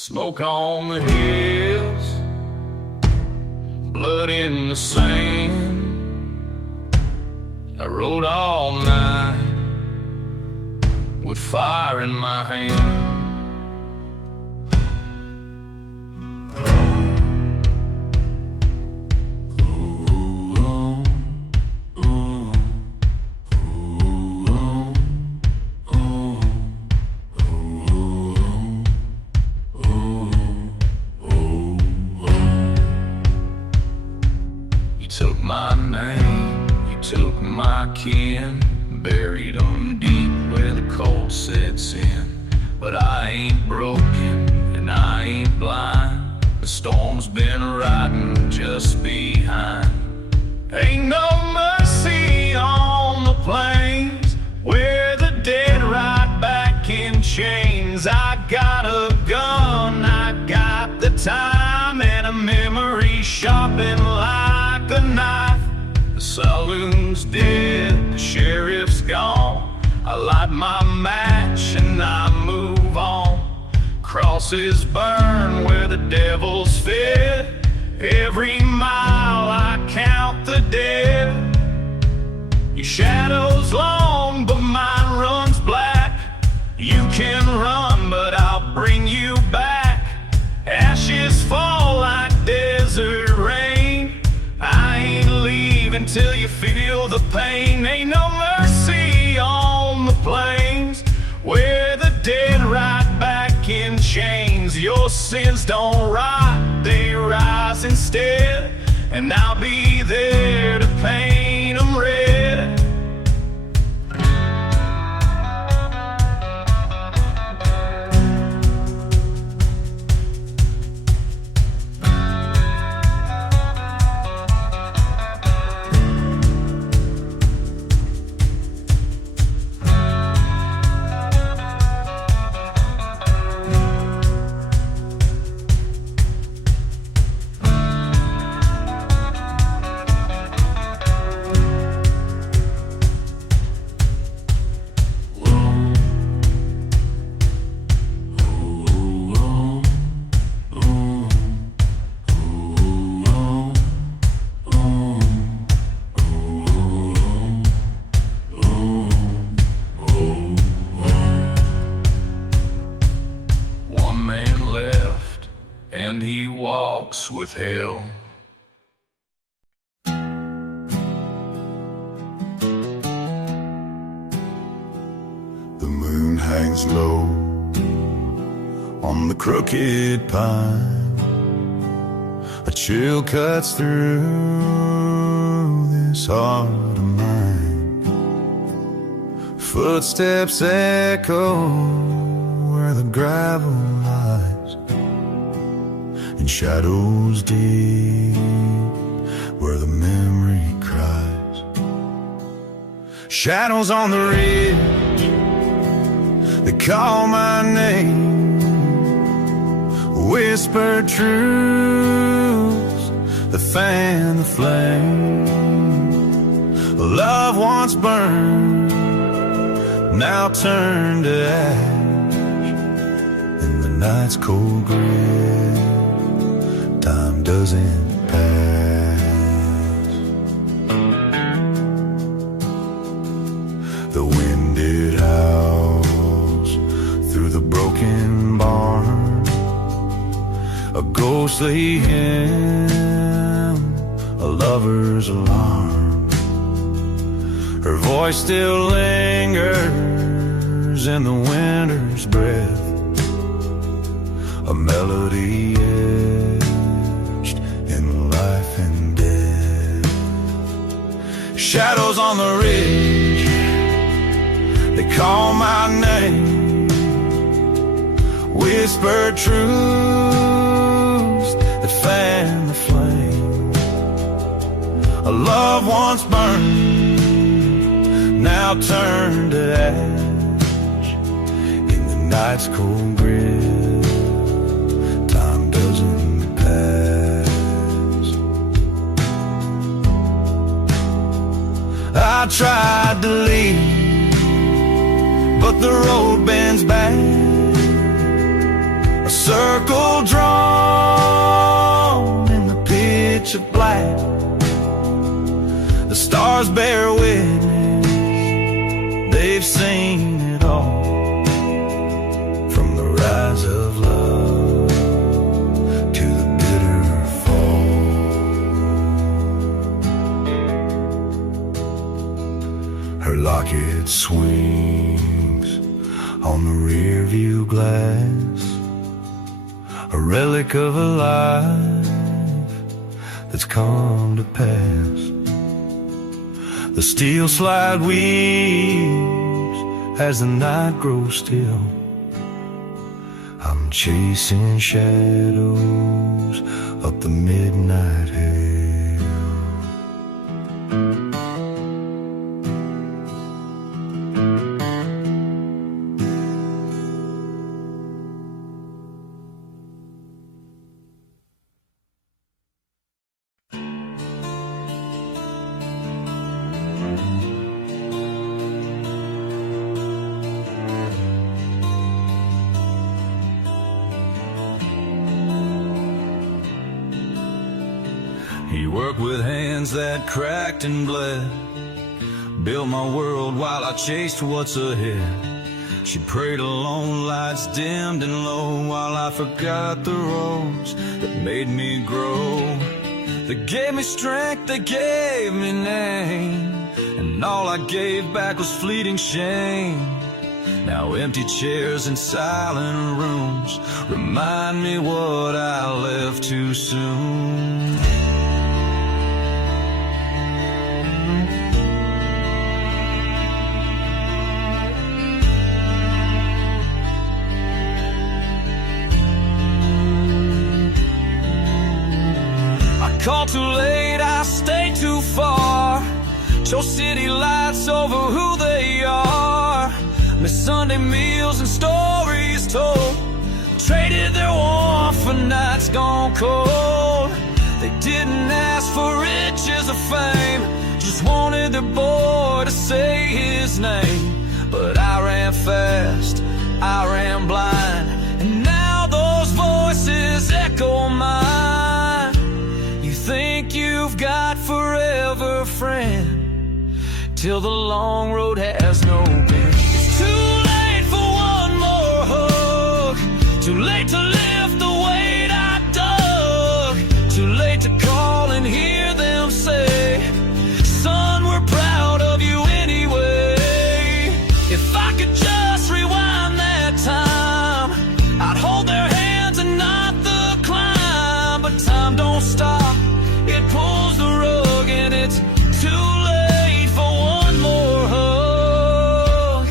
Smoke on the hills, blood in the sand. I rode all night with fire in my hand. You took my name, you took my kin, buried them deep where the cold sets in. But I ain't broken and I ain't blind. The storm's been riding just behind. Ain't no mercy on the plains where the dead ride back in chains. I got a gun, I got the time, and a memory sharpened like a knife. The saloon's dead, the sheriff's gone. I light my match and I move on. Crosses burn where the devil's fed. Every mile I count the dead. Your shadow's long, but mine runs black. You can run, but I'll bring you back. Ashes fall like desert rain. I ain't leaving till you feel the pain. Ain't no mercy on the plains where the dead ride back in chains. Your sins don't rot, they rise instead, and I'll be there to paint them red. And he walks with hell. The moon hangs low on the crooked pine. A chill cuts through this heart of mine. Footsteps echo where the gravel lies, in shadows deep where the memory cries. Shadows on the ridge, they call my name. Whispered truths that fan the flame. Love once burned, now turned to ash. In the night's cold gray, time doesn't pass. The wind it howls through the broken barn. A ghostly hymn, a lover's alarm. Her voice still lingers in the winter's breath, a melody life and death. Shadows on the ridge, they call my name. Whispered truths that fan the flame. A love once burned, now turned to ash. In the night's cold grip, time doesn't pass. I tried to leave, but the road bends back. circle drawn in the pitch of black. The stars bear witness, they've seen it all, from the rise of love to the bitter fall. Her locket swings on the rear view glass, a relic of a life that's come to pass. The steel slide weaves as the night grows still. I'm chasing shadows up the midnight hill. He worked with hands that cracked and bled, built my world while I chased what's ahead. She prayed alone, lights dimmed and low, while I forgot the roads that made me grow. They gave me strength, they gave me name, and all I gave back was fleeting shame. Now empty chairs and silent rooms remind me what I left too soon. Called too late, I stayed too far. Chose city lights over who they are. Missed Sunday meals and stories told. Traded their warmth for nights gone cold. They didn't ask for riches or fame, just wanted their boy to say his name. But I ran fast, I ran blind, and now those voices echo mine. You think you've got forever, friend, till the long road has no end. It's too late for one more hug, too late to lift the weight I dug, too late to call and hear them say, son, we're proud of you anyway. If I could just rewind that time, I'd hold their hands and not the climb. But time don't stop, it pulls the rug, and it's too late for one more hug.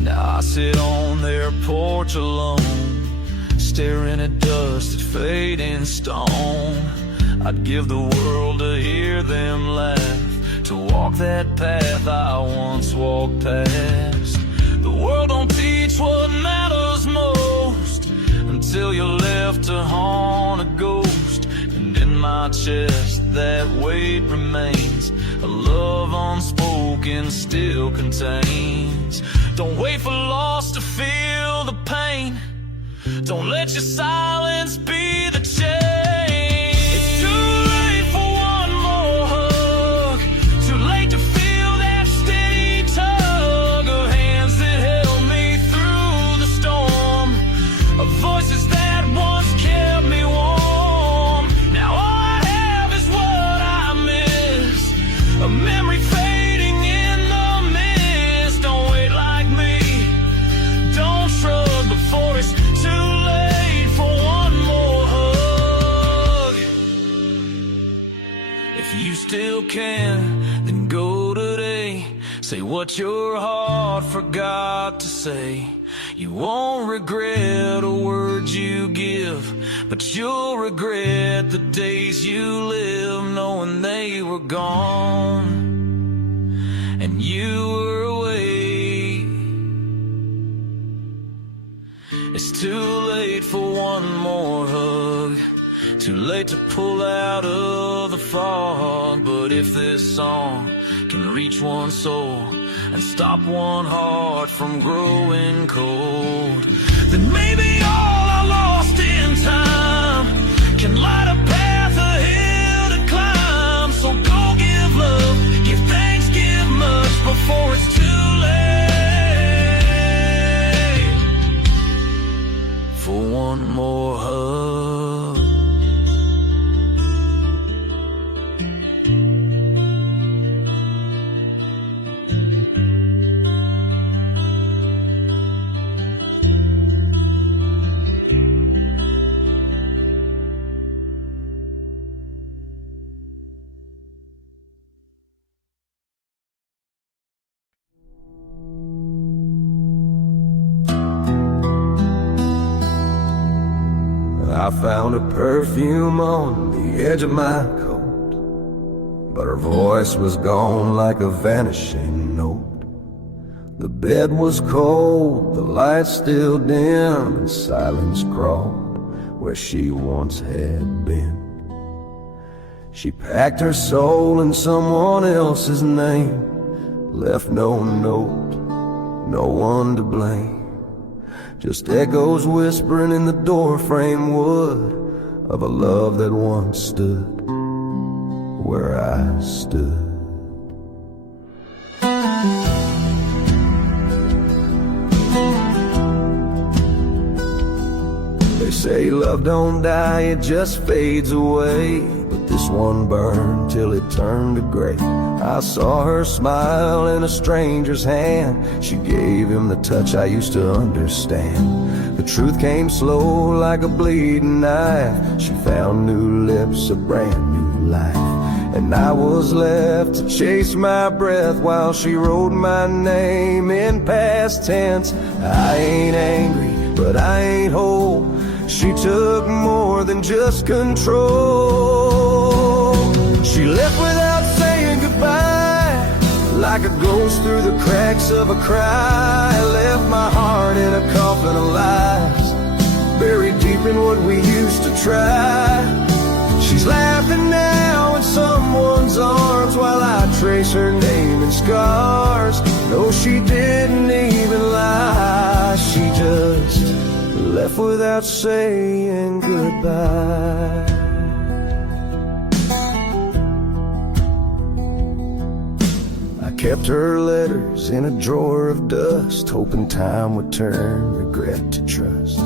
Now I sit on their porch alone, staring at dusted, fading stone. I'd give the world to hear them laugh, to walk that path I once walked past. The world don't teach what matters most until you're left to haunt a ghost. And in my chest that weight remains, a love unspoken still contains. Don't wait for loss to feel the pain, don't let your silence be the change. Still can, then go today. Say what your heart forgot to say. You won't regret a word you give, but you'll regret the days you lived knowing they were gone and you were away. It's too late for one more hug, too late to pull out of the fog. But if this song can reach one soul and stop one heart from growing cold, then maybe all I lost in time can light a path, a hill to climb. So go give love, give thanks, give much before it's too late for one more hug. I found a perfume on the edge of my coat, but her voice was gone like a vanishing note. The bed was cold, the lights still dim, and silence crawled where she once had been. She packed her soul in someone else's name, left no note, no one to blame. Just echoes whispering in the doorframe wood of a love that once stood where I stood. They say love don't die, it just fades away, but this one burned till it turned to gray. I saw her smile in a stranger's hand. She gave him the touch I used to understand. The truth came slow like a bleeding knife. She found new lips, a brand new life, and I was left to chase my breath while she wrote my name in past tense. I ain't angry, but I ain't whole. She took more than just control. She left without saying goodbye, like a ghost through the cracks of a cry. Left my heart in a coffin of lies, buried deep in what we used to try. She's laughing now in someone's arms while I trace her name in scars. No, she didn't even lie, she just left without saying goodbye. I kept her letters in a drawer of dust, hoping time would turn regret to trust.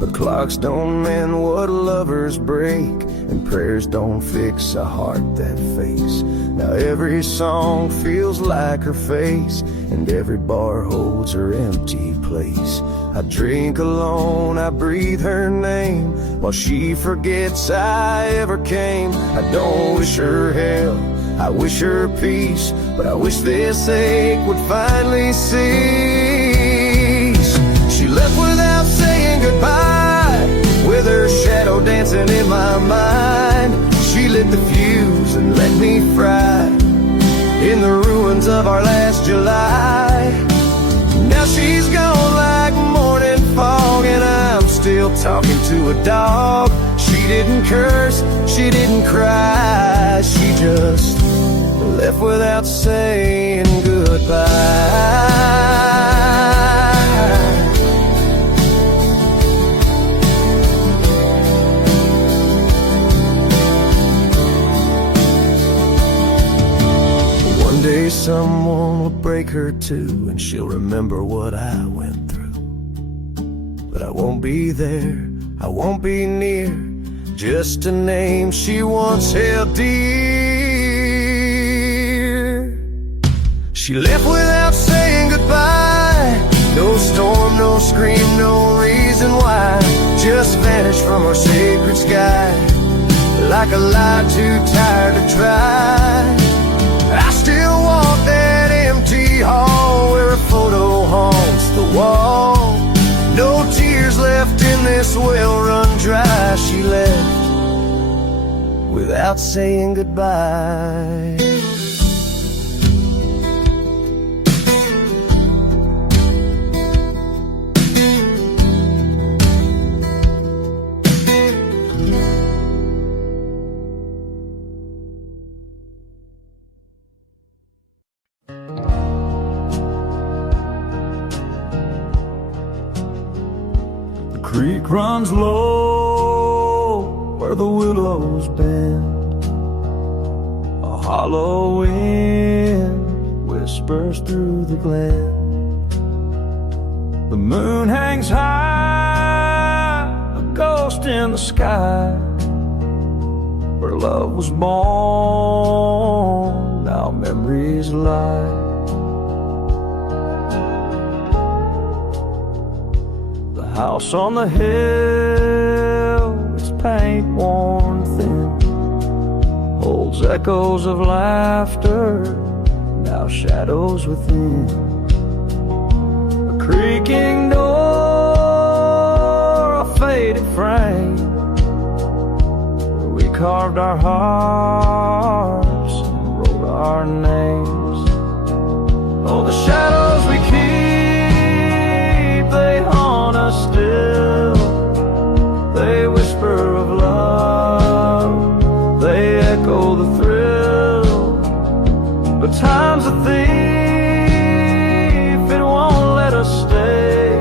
But clocks don't mend what lovers break, and prayers don't fix a heart that fakes. Now every song feels like her face, and every bar holds her empty place. I drink alone, I breathe her name, while she forgets I ever came. I don't wish her hell, I wish her peace, but I wish this ache would finally cease. She left without saying goodbye, with her shadow dancing in my mind. She lit the fuse and let me fry in the ruins of our last July. Now she's gone like morning fog, and I'm still talking to a dog. She didn't curse, she didn't cry, she just left without saying goodbye. One day someone will break her too, and she'll remember what I went through. But I won't be there, I won't be near, just a name she once held dear. She left without saying goodbye. No storm, no scream, no reason why. Just vanished from our sacred sky, like a lie too tired to try. I still walk that empty hall where a photo haunts the wall. No tears left in this well run dry. She left without saying goodbye. creek runs low where the willows bend. A hollow wind whispers through the glen. The moon hangs high, a ghost in the sky, where love was born, now memories lie. The house on the hill, its paint worn thin, holds echoes of laughter, now shadows within. A creaking door, a faded frame, carved our hearts and wrote our names. Oh, the shadows we keep, they haunt us still. They whisper of love, they echo the thrill. But time's a thief, it won't let us stay.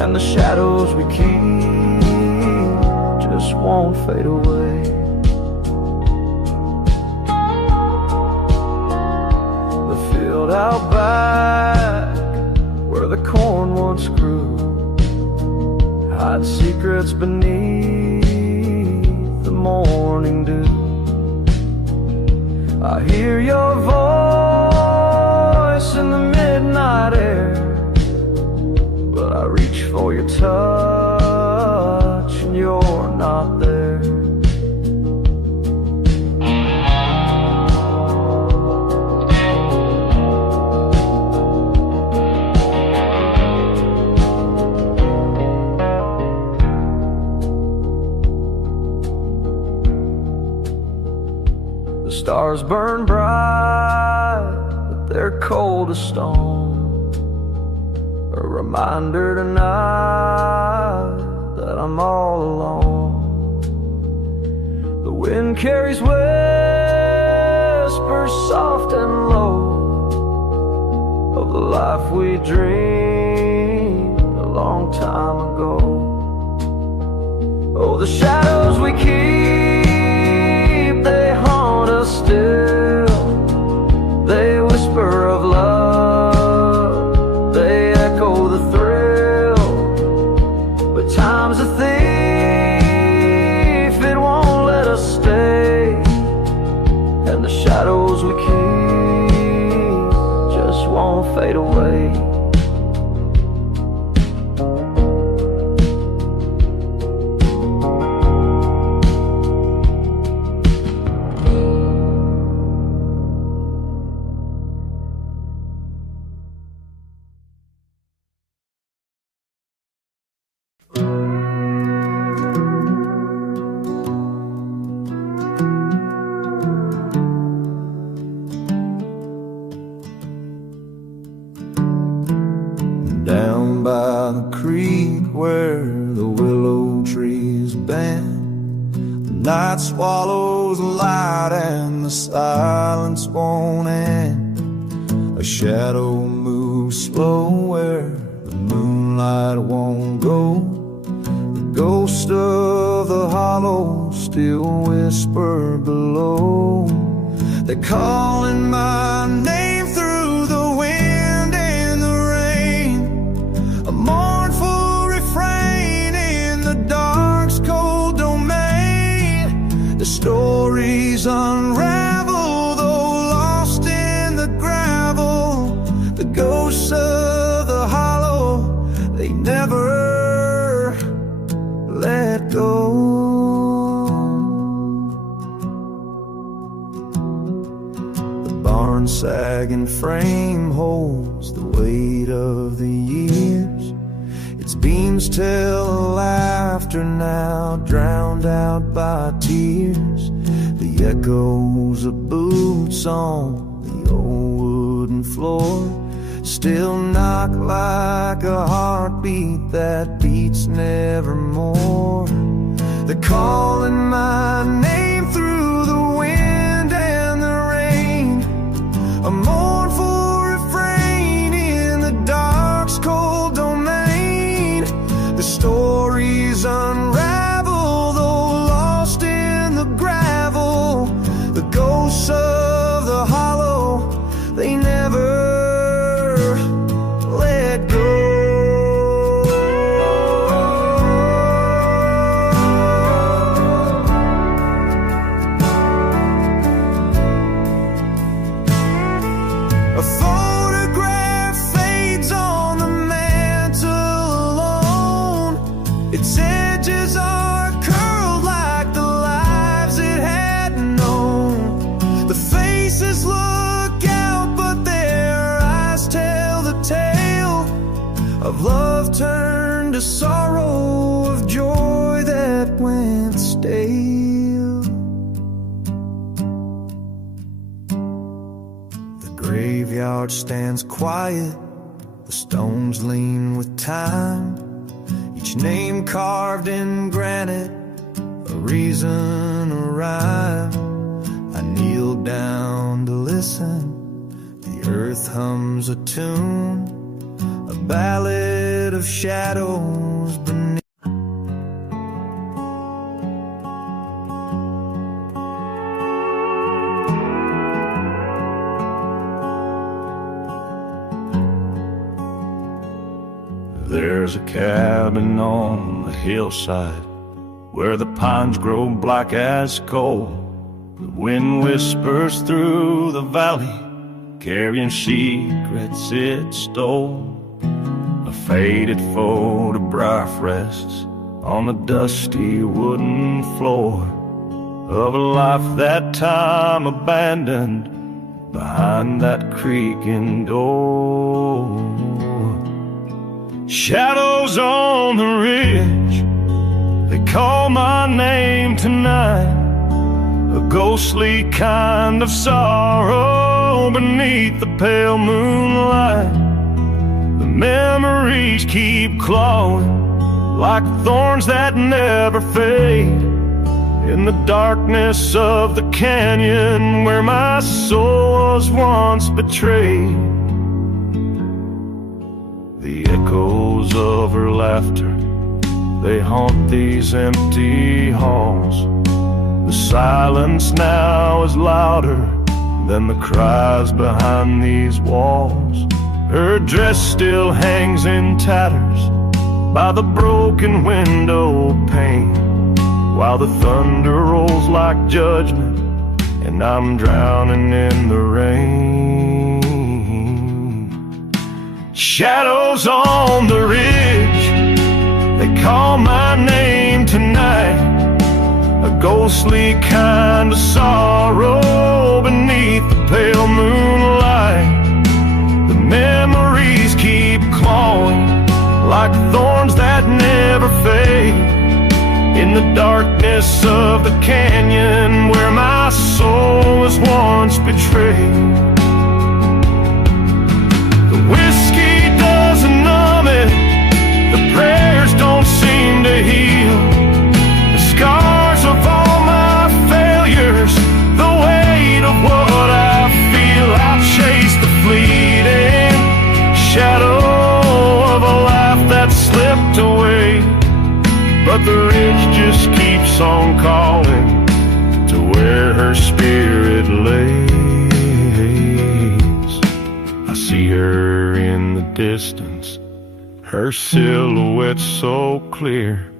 And the shadows we keep just won't fade away. The field out back, where the corn once grew, hide secrets beneath the morning dew. I hear your voice in the midnight air, but I reach for your touch and you're not there. The stars burn bright, but they're cold as stone. A reminder tonight that I'm all alone. The wind carries whispers soft and low of the life we dreamed a long time ago. Oh, the shadows we keep, they haunt us still. They whisper of love, they echo the thrill. But time's a thief, it won't let us stay. And the shadows we keep just won't fade away. Down by the creek where the willow trees bend, the night swallows the light and the silence won't end. A shadow moves slow where the moonlight won't go. The ghost of the hollow still whisper below. They're calling my name through the wind and the rain, a mournful refrain in the dark's cold domain. The stories unravel, though lost in the gravel. The ghosts of the hollow, they never let go. The barn sagging frame holds the weight of the years. Its beams tell a laughter now drowned out by tears. The echoes of boots on the old wooden floor still knock like a heartbeat that beats nevermore. They're calling my name through the wind and the rain, a mournful refrain in the dark's cold domain. The story stale. The graveyard stands quiet, the stones lean with time, each name carved in granite, a reason, a rhyme. I kneel down to listen, the earth hums a tune, a ballad of shadows beneath. There's a cabin on the hillside where the pines grow black as coal. The wind whispers through the valley, carrying secrets it stole. A faded photograph rests on the dusty wooden floor of a life that time abandoned behind that creaking door. Shadows on the ridge, they call my name tonight, a ghostly kind of sorrow beneath the pale moonlight. The memories keep clawing like thorns that never fade in the darkness of the canyon where my soul was once betrayed. The echoes of her laughter, they haunt these empty halls. The silence now is louder than the cries behind these walls. Her dress still hangs in tatters by the broken window pane, while the thunder rolls like judgment and I'm drowning in the rain. Shadows on the ridge, they call my name tonight, a ghostly kind of sorrow beneath the pale moonlight. The memories keep clawing like thorns that never fade in the darkness of the canyon where my soul was once betrayed. The whiskey doesn't numb it, the prayers don't seem to heal, the scars of all my failures, the weight of what I feel. I chase the fleeting shadow of a life that slipped away, but the ridge just keeps on calling to where her spirit lays. I see her in the distance, her silhouette so clear,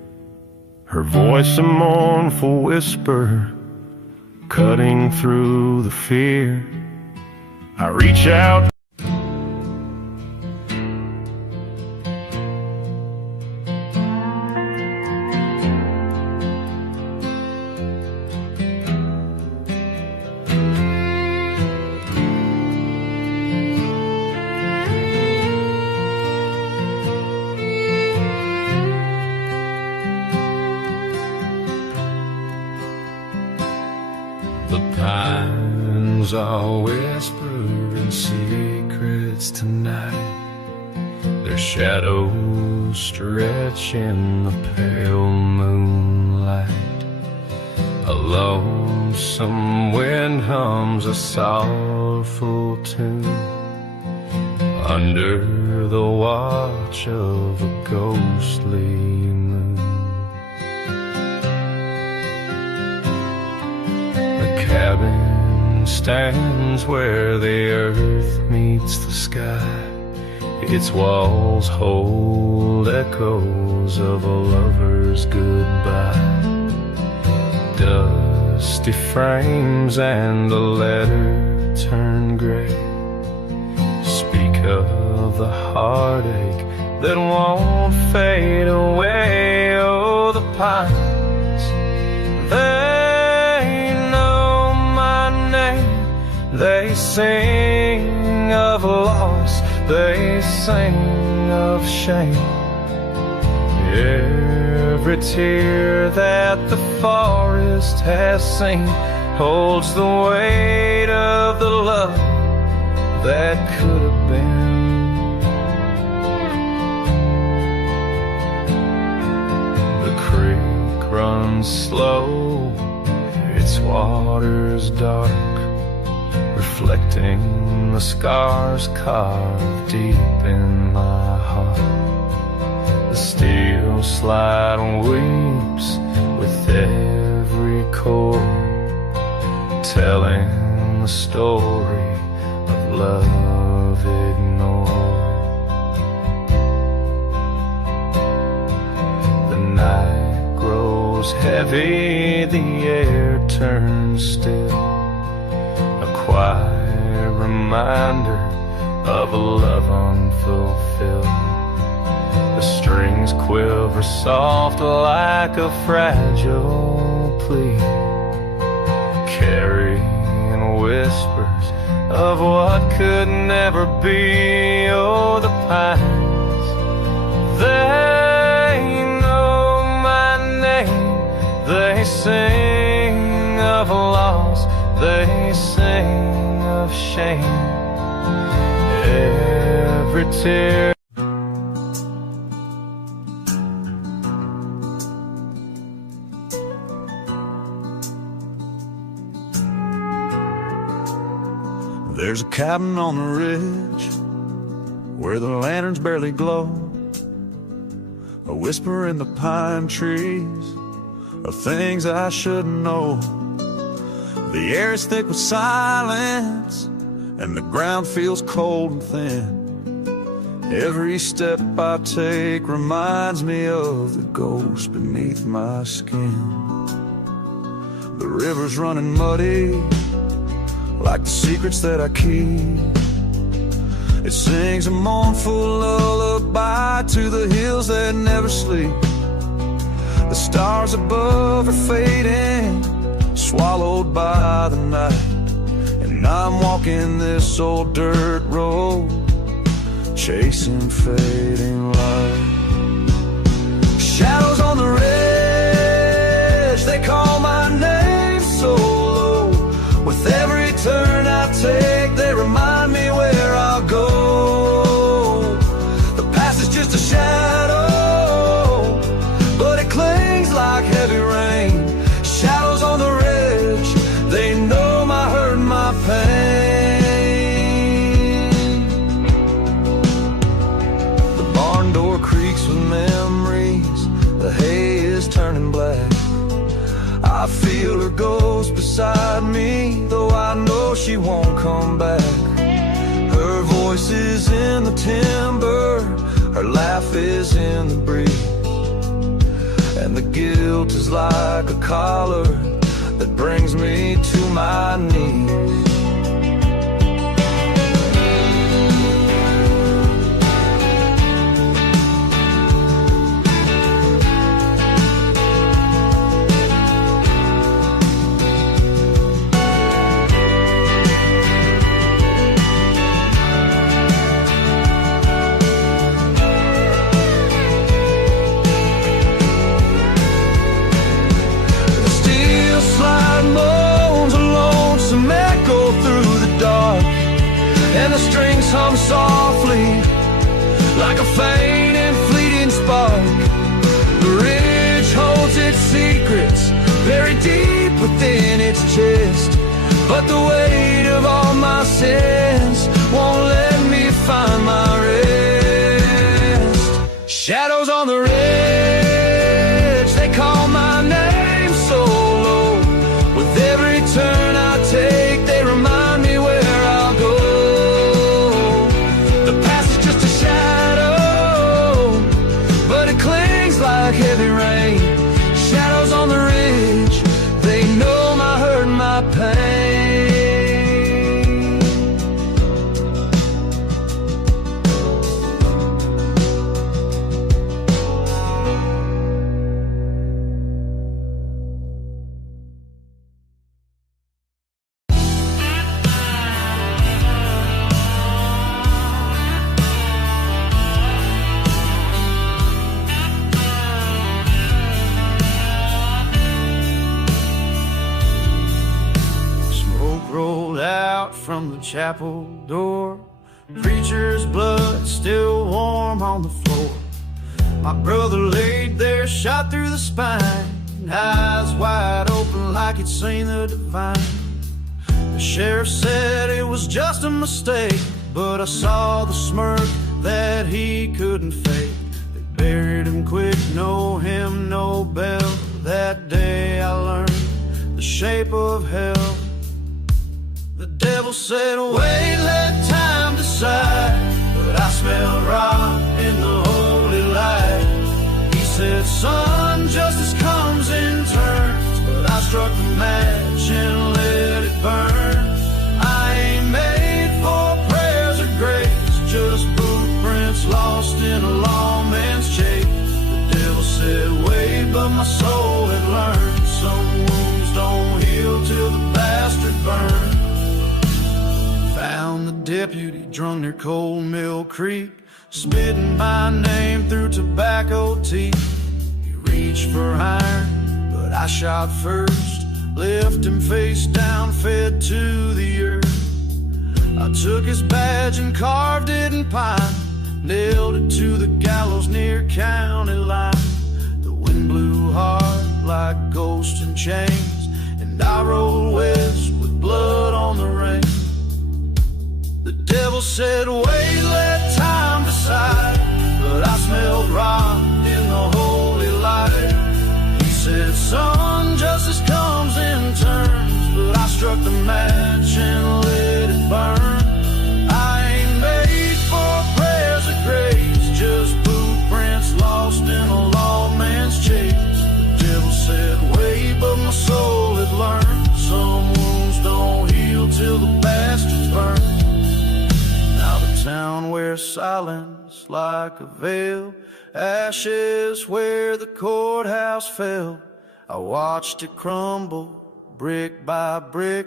her voice a mournful whisper, cutting through the fear. I reach out. The pines are whispering secrets tonight, their shadows stretch in the pale moonlight. A lonesome wind hums a sorrowful tune under the watch of a ghostly moon. The cabin stands where the earth meets the sky. Its walls hold echoes of a lover's goodbye. Dusty frames and a letter turn gray speak of the heartache that won't fade away. Oh, the pines, they know my name. They sing of loss, they sing of shame. Every tear that the forest has seen holds the weight of the love that could have been. The creek runs slow, its water's dark, reflecting the scars carved deep in my heart. The steel slide weeps with every chord, telling the story of love ignored. The night grows heavy, the air turns still, a quiet reminder of a love unfulfilled. The strings quiver soft like a fragile plea, carrying whispers of what could never be. Oh, the pines, they know my name. They sing of loss, they sing of shame. Every tear There's a cabin on the ridge where the lanterns barely glow, a whisper in the pine trees of things I shouldn't know. The air is thick with silence and the ground feels cold and thin. Every step I take reminds me of the ghost beneath my skin. The river's running muddy like the secrets that I keep. It sings a mournful lullaby to the hills that never sleep. The stars above are fading, swallowed by the night, and I'm walking this old dirt road, chasing fading light. Shadows on the ridge, they call my name so low. With every turn I take, they remind me where I'll go. The past is just a shadow, but it clings like heavy rain. Shadows on the ridge, they know my hurt and my pain. The barn door creaks with memories, the hay is turning black. I feel her ghost beside me, though I know she won't come back. Her voice is in the timber, her laugh is in the breeze, and the guilt is like a collar that brings me to my knees. And the strings hum softly like a faint and fleeting spark. The ridge holds its secrets buried deep within its chest, but the weight of all my sins won't let me find my rest. Shadows on the ridge, they call my name so low. With every turn I take, they remind me where I'll go. Heavy rain, shadows on the ridge, they know my hurt and my pain. walked from the chapel door. Preacher's blood still warm on the floor. My brother laid there, shot through the spine, eyes wide open like he'd seen the divine. The sheriff said it was just a mistake, but I saw the smirk that he couldn't fake. They buried him quick, no hymn, no bell. That day I learned the shape of hell. The devil said, wait, let time decide. But I smelled rot in the holy light. He said, son, justice comes in turns. But I struck the match and let it burn. I ain't made for prayers or grace, just footprints lost in a lawman's chase. The devil said, wait, but my soul had learned some wounds don't heal till the bastard burns. Found the deputy drunk near Cold Mill Creek, spitting my name through tobacco teeth. He reached for iron, but I shot first. Left him face down, fed to the earth. I took his badge and carved it in pine, nailed it to the gallows near county line. The wind blew hard like ghosts in chains, and I rode west with blood on the rein. The devil said, wait, let time decide. But I smelled rot in the holy light. He said, son, justice comes in turns. But I struck the match and let it burn. I ain't made for prayers of grace, just footprints lost in a lawman's chase. The devil said, wait, but my soul had learned some wounds don't heal till the bastards burn. Town wears silence like a veil, ashes where the courthouse fell. I watched it crumble brick by brick,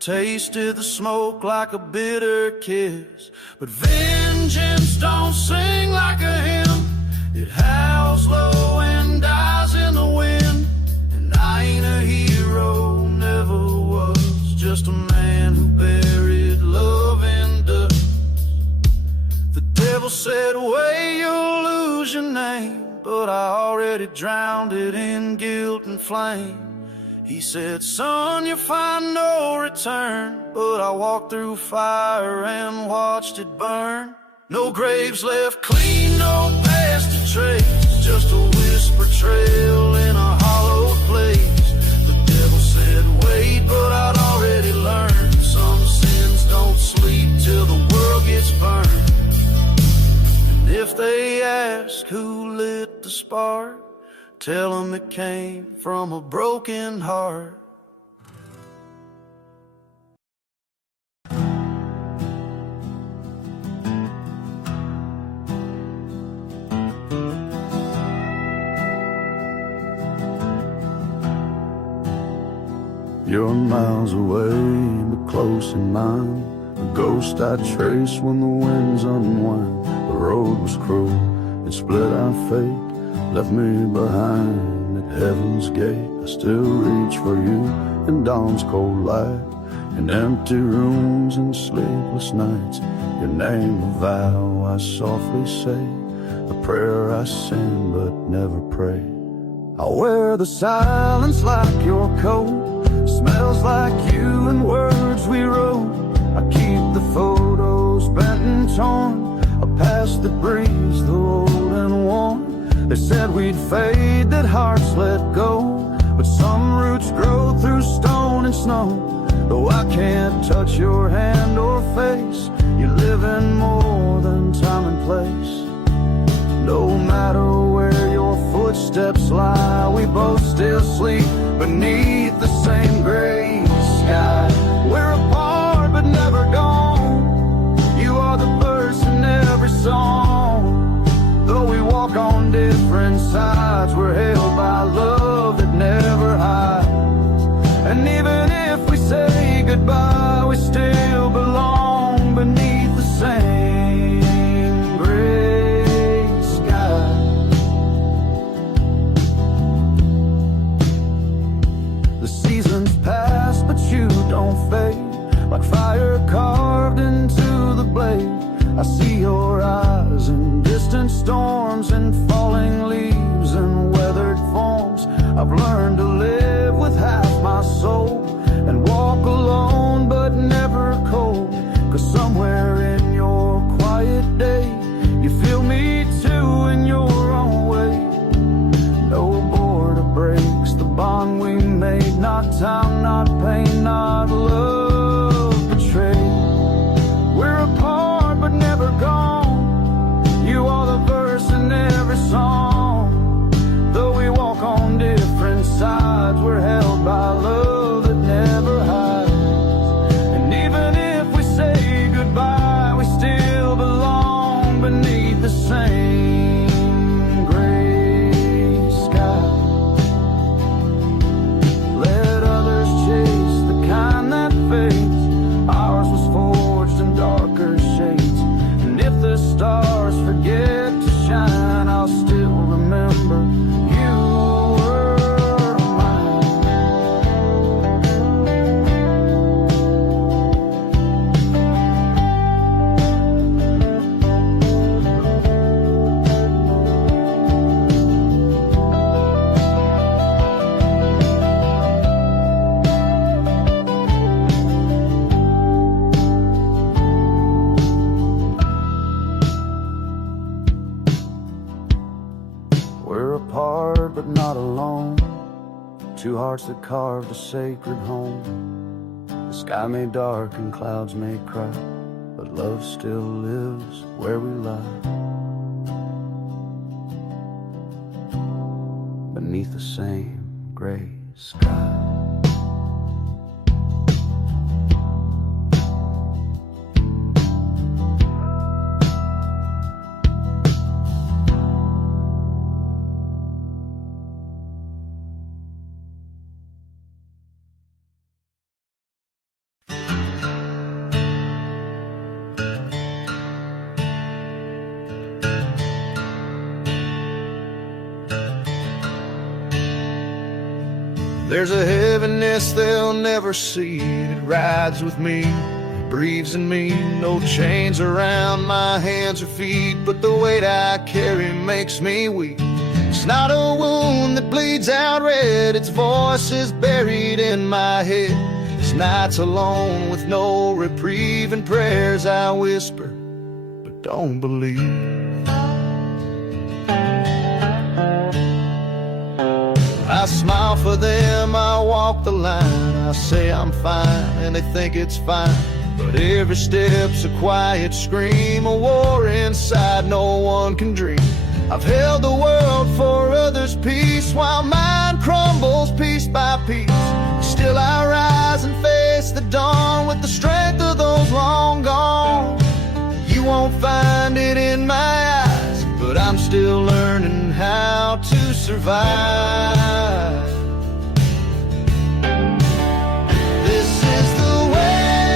tasted the smoke like a bitter kiss. But vengeance don't sing like a hymn, it howls low and dies in the wind. And I ain't a hero, never was, just a man who buried love in dust. The devil said, wait, you'll lose your name, but I already drowned it in guilt and flame. He said, son, you'll find no return, but I walked through fire and watched it burn. No graves left clean, no past to trace, just a whisper trail in a hollow place. The devil said, wait, but I'd already learned some sins don't sleep till the world gets burned. If they ask who lit the spark, tell them it came from a broken heart. You're miles away, but close in mind. A ghost I trace when the winds unwind. The road was cruel, it split our fate, left me behind at heaven's gate. I still reach for you in dawn's cold light, in empty rooms and sleepless nights. Your name a vow I softly say, a prayer I sing but never pray. I wear the silence like your coat, smells like you and words we wrote. I keep the photos bent and torn, I pass the breeze, the old and worn. They said we'd fade, that hearts let go, but some roots grow through stone and snow. Though I can't touch your hand or face, you live in more than time and place. No matter where your footsteps lie, we both still sleep beneath the same gray sky. We're apart but never gone, you are the verse in every song. Though we walk on different sides, we're held by love that never hides. And even if we say goodbye, we still belong beneath the same gray sky. The seasons pass, but you don't fade. like fire carved into the blade. I see your eyes in distant storms and falling leaves and weathered forms. I've learned to live with half my soul and walk alone but never cold, 'cause somewhere in your quiet day you feel me too in your own way. No border breaks the bond we made, not time, not pain, not love betrayed. We're apart but never gone. You are the verse in every song. Though we walk on different sides, we're held by love that never hides. And even if we say goodbye, we still belong beneath the same gray sky. Let others chase the kind that fades. Ours was forged in darker shades. And if the stars forget to shine, I'll still remember you were mine. We're apart but not alone. Two hearts that carved a sacred home. The sky may dark and clouds may cry, but love still lives where we lie, beneath the same gray sky. There's a heaviness they'll never see. It rides with me, it breathes in me. No chains around my hands or feet, but the weight I carry makes me weak. It's not a wound that bleeds out red, its voice is buried in my head. It's nights alone with no reprieve, and prayers I whisper but don't believe. I smile for them, I walk the line. I say I'm fine, and they think it's fine. But every step's a quiet scream, a war inside no one can dream. I've held the world for others' peace, while mine crumbles piece by piece. Still I rise and face the dawn with the strength of those long gone. You won't find it in my eyes, but I'm still learning how to survive. This is the weight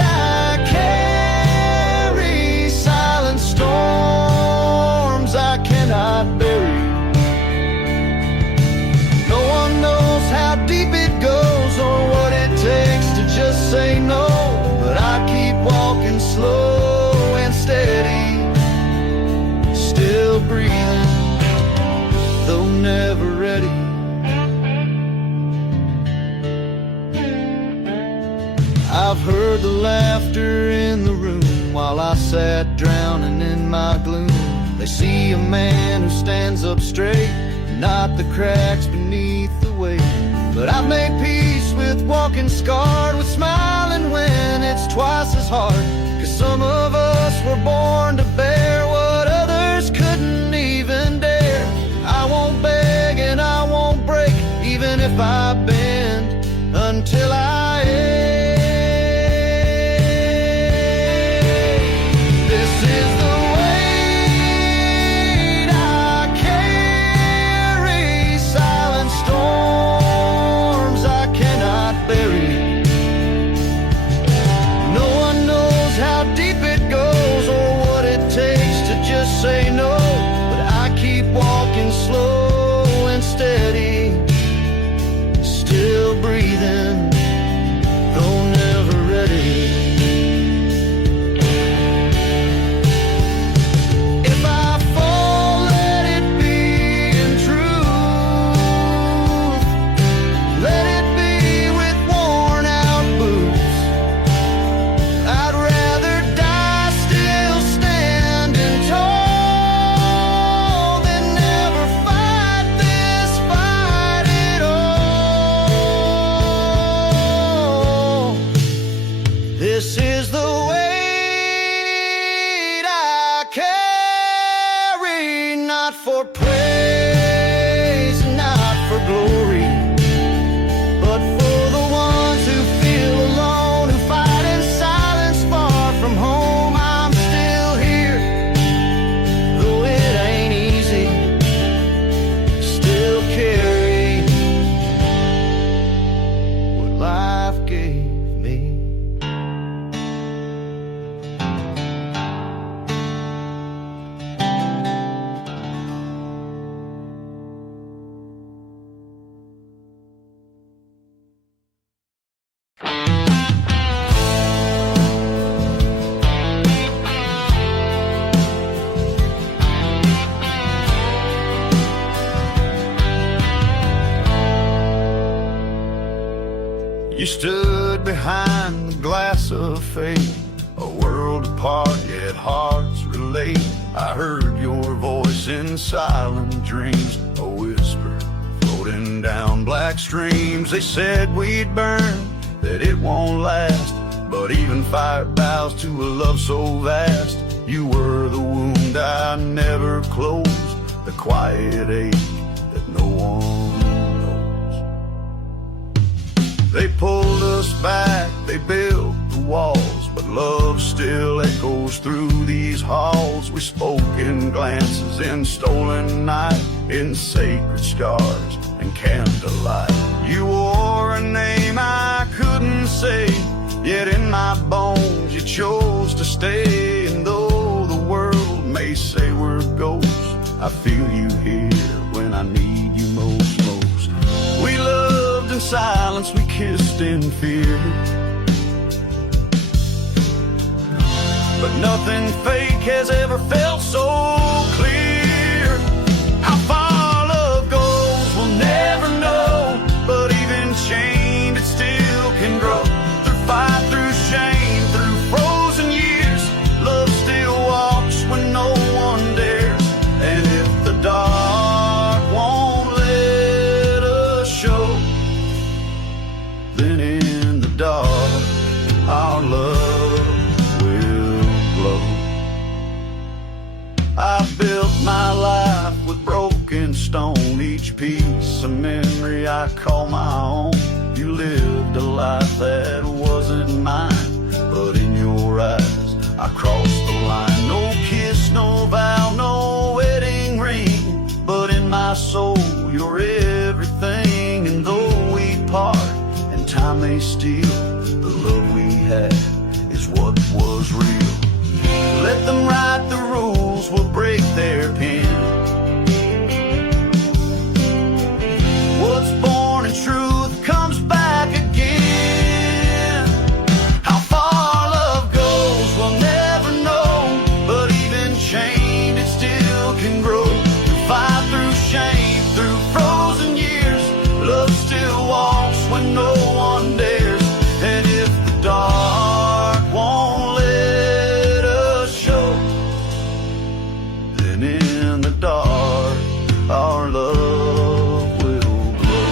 I carry, silent storms I cannot bury. No one knows how deep it goes or what it takes to just say no, but I keep walking slow and steady, still breathing, though never ready. I've heard the laughter in the room while I sat drowning in my gloom. They see a man who stands up straight, not the cracks beneath the weight. But I've made peace with walking scarred, with smiling when it's twice as hard. 'Cause some of us were born to bear what others couldn't even dare. I won't beg and I won't break, even if I bend, until I ache. This is the weight I carry, silent storms I cannot bury. No one knows how deep it goes or what it takes to just say no, but I keep walking slow and steady, still breathing, though never You stood behind the glass of fate, a world apart yet hearts relate. I heard your voice in silent dreams, a whisper floating down black streams. They said we'd burn, that it won't last, but even fire bows to a love so vast. You were the wound I never closed, the quiet ache that no one knows. They pulled us back, they built the walls, but love still echoes through these halls. We spoke in glances, in stolen night, in sacred scars and candlelight. You wore a name I couldn't say, yet in my bones you chose to stay. And though the world may say we're ghosts, I feel you here when I need you most. We loved in silence, we kissed in fear, but nothing fake has ever felt so clear. How far love goes we'll never know, but even chained it still can grow. Through fight, through shame, through frozen years, love still walks when no one dares. And if the dark won't let us show, then in the dark our love will glow. I built my life with broken stone, each piece a memory I call my own. You lived a life that wasn't mine, but in your eyes I crossed the line. No kiss, no vow, no wedding ring, but in my soul you're everything. And though we part and time may steal, the love we had is what was real. Let them write the rules, we'll break their pen. What's born in truth comes back again. How far love goes we'll never know, but even chained it still can grow. Through fight, through shame, through frozen years, love still walks when no one dares. And if the dark won't let us show, then in the dark our love will glow.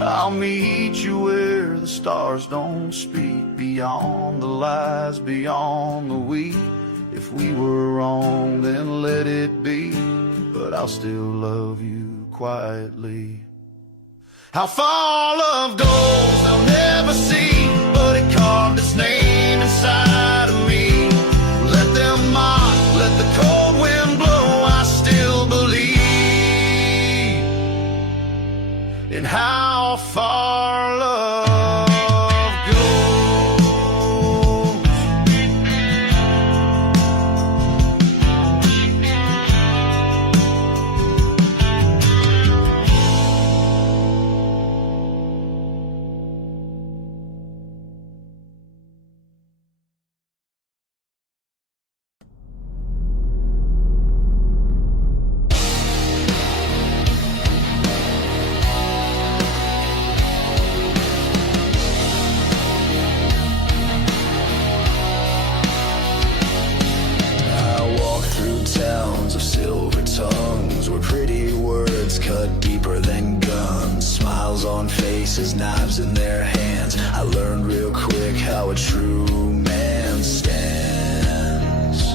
I'll meet you where the stars don't speak, beyond the lies, beyond the weak. If we were wrong, then let it be, but I'll still love you quietly. How far love goes they'll never see, but it carved its name inside of me. Let them mock, let the cold wind blow, I still believe in how far love goes. Towns of silver tongues, where pretty words cut deeper than guns. Smiles on faces, knives in their hands. I learned real quick how a true man stands.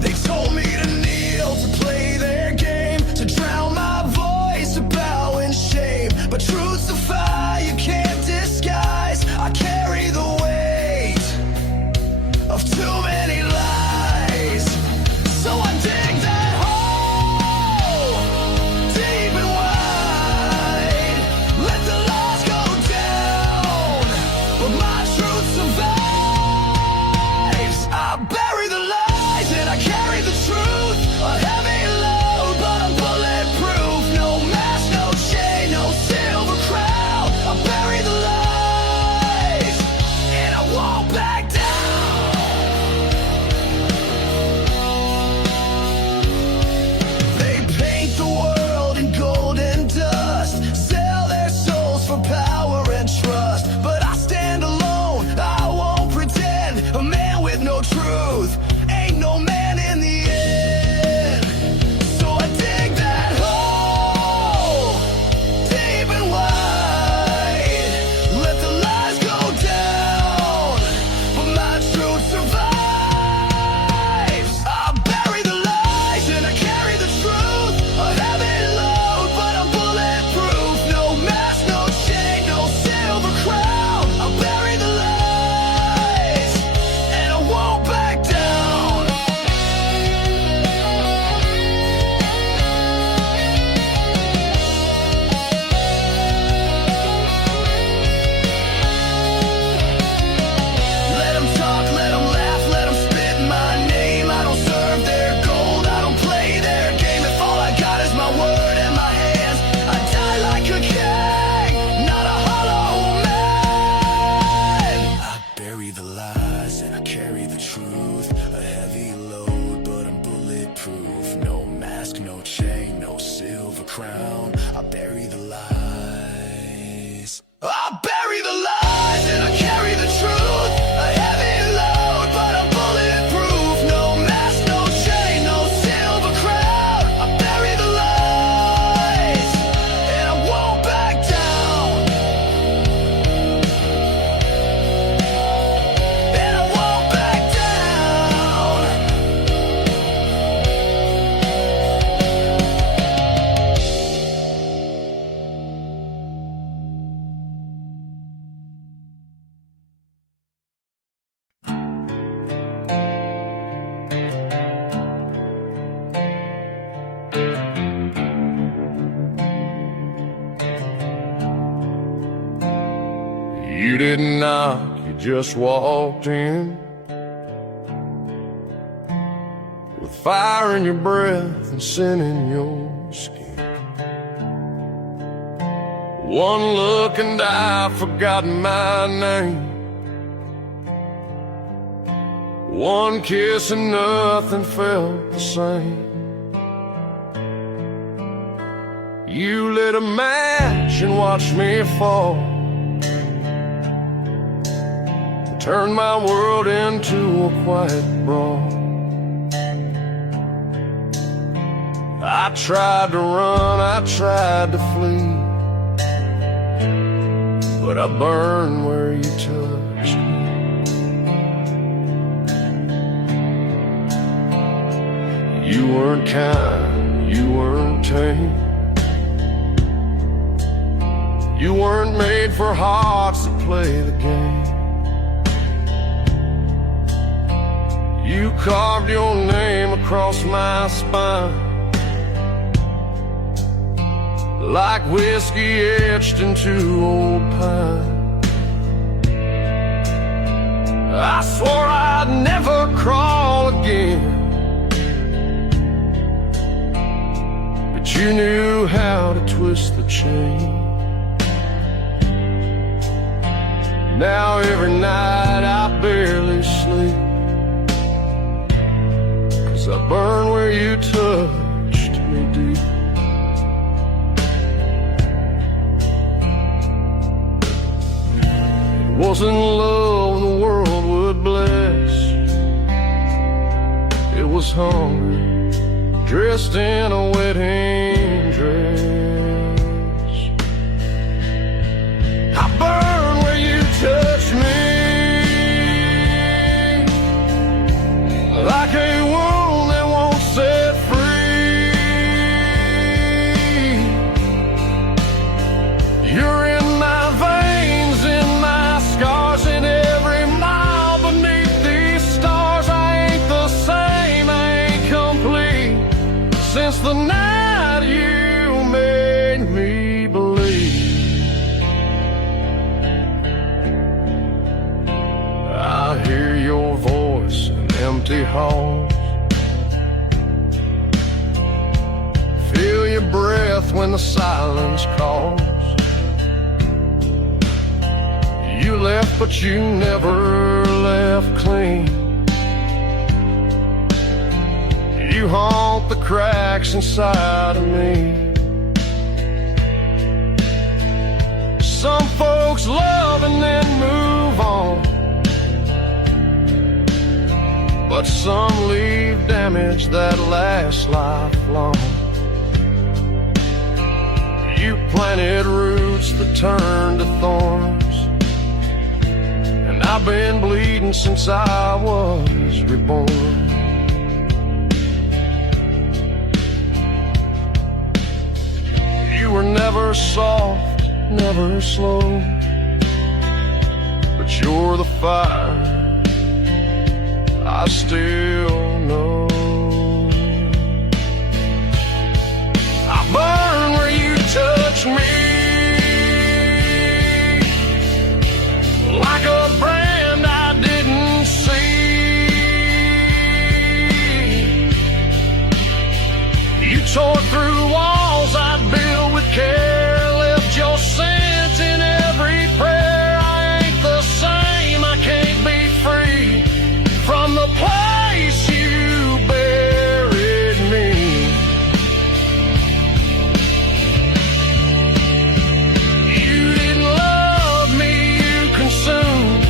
They told me to kneel, to play their game, to drown my voice, to bow in shame. But truth's a fire you can't disguise. I carry the weight of too many lies, so I dig that hole deep and wide. Let the lies go down, You didn't knock, you just walked in, with fire in your breath and sin in your skin. One look and I've forgotten my name. One kiss and nothing felt the same. You lit a match and watched me fall, turned my world into a quiet brawl. I tried to run, I tried to flee, but I burned where you touched me. You weren't kind, you weren't tame. You weren't made for hearts that play the game. You carved your name across my spine, like whiskey etched into old pine. I swore I'd never crawl again, but you knew how to twist the chain. Now every night I barely sleep, 'cause I burn where you touched me deep. It wasn't love the world would bless, it was hunger dressed in a wedding dress. I burn where you touch me, like a wound that won't set free. You're in my veins, in my scars, in every mile beneath these stars. I ain't the same, I ain't complete, since the night you made me believe. I hear your voice in empty halls, feel your breath when the silence calls. You left, but you never left clean. You haunt the cracks inside of me. Some folks love and then move on, but some leave damage that lasts lifelong. You planted roots that turned to thorns, and I've been bleeding since I was reborn. You were never soft, never slow, but you're the fire I still know. I burn where you touch me, like a brand I didn't see. You tore through walls I'd built with care, left your scent in every prayer. I ain't the same, I can't be free from the place you buried me. You didn't love me, you consumed,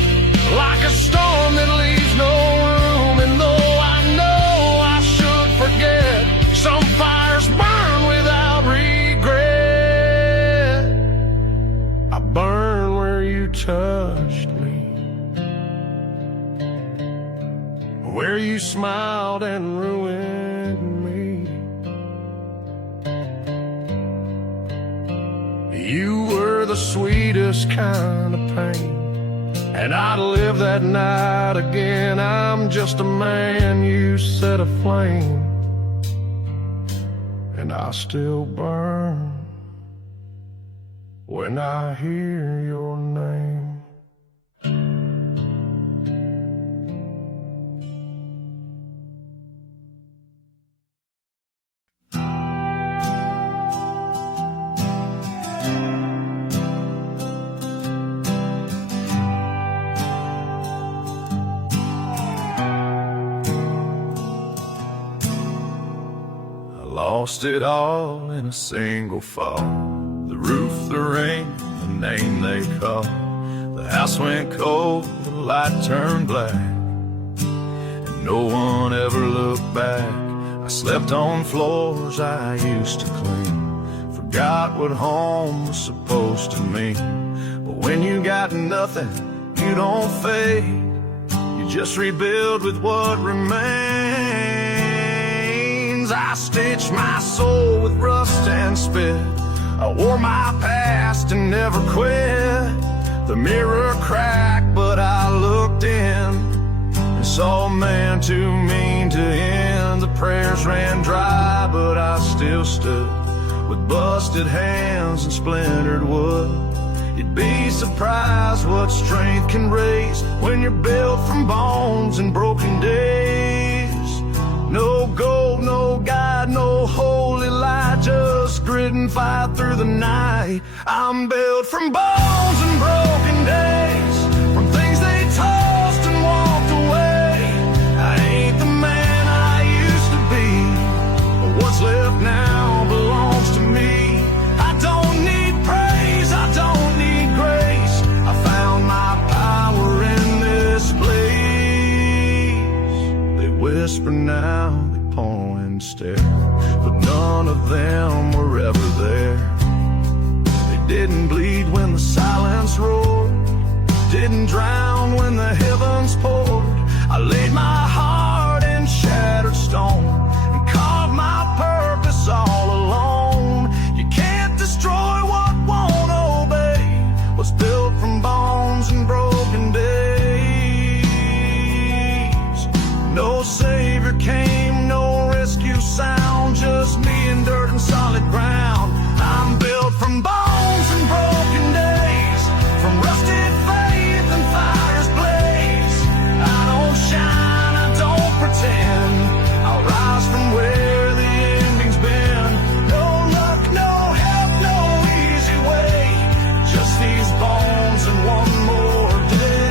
like a storm that leaves no room. And though I know I should forget, some fires burn without regret. I burn where you touched me, where you smiled and ruined me. You were the sweetest kind of pain, and I'd live that night again. I'm just a man you set aflame, and I still burn when I hear your name. lost it all in a single fall. The roof, the rain, the name they called. The house went cold, the light turned black, and no one ever looked back. I slept on floors I used to clean, forgot what home was supposed to mean. But when you got nothing, you don't fade, you just rebuild with what remains. I stitched my soul with rust and spit, I wore my past and never quit. The mirror cracked, but I looked in and saw a man too mean to end. The prayers ran dry, but I still stood with busted hands and splintered wood. You'd be surprised what strength can raise when you're built from bones and broken days. No gold, no God, no holy light, just grit and fight through the night. I'm built from bones and broken days, from things they tossed and walked away. I ain't the man I used to be, but what's left now belongs to me. I don't need praise, I don't need grace, I found my power in this place. They whisper now, they point and stare, but none of them were ever there. They didn't bleed when the silence roared, didn't drown when the heavens poured. I laid my heart in shattered stone and carved my purpose all alone. You can't destroy what won't obey, what's built from bones and broken days. No savior came, no rescue sound, just me and dirt and solid ground. I'm built from bones and broken days, from rusted faith and fire's blaze. I don't shine, I don't pretend, I'll rise from where the ending's been. No luck, no help, no easy way, just these bones and one more day.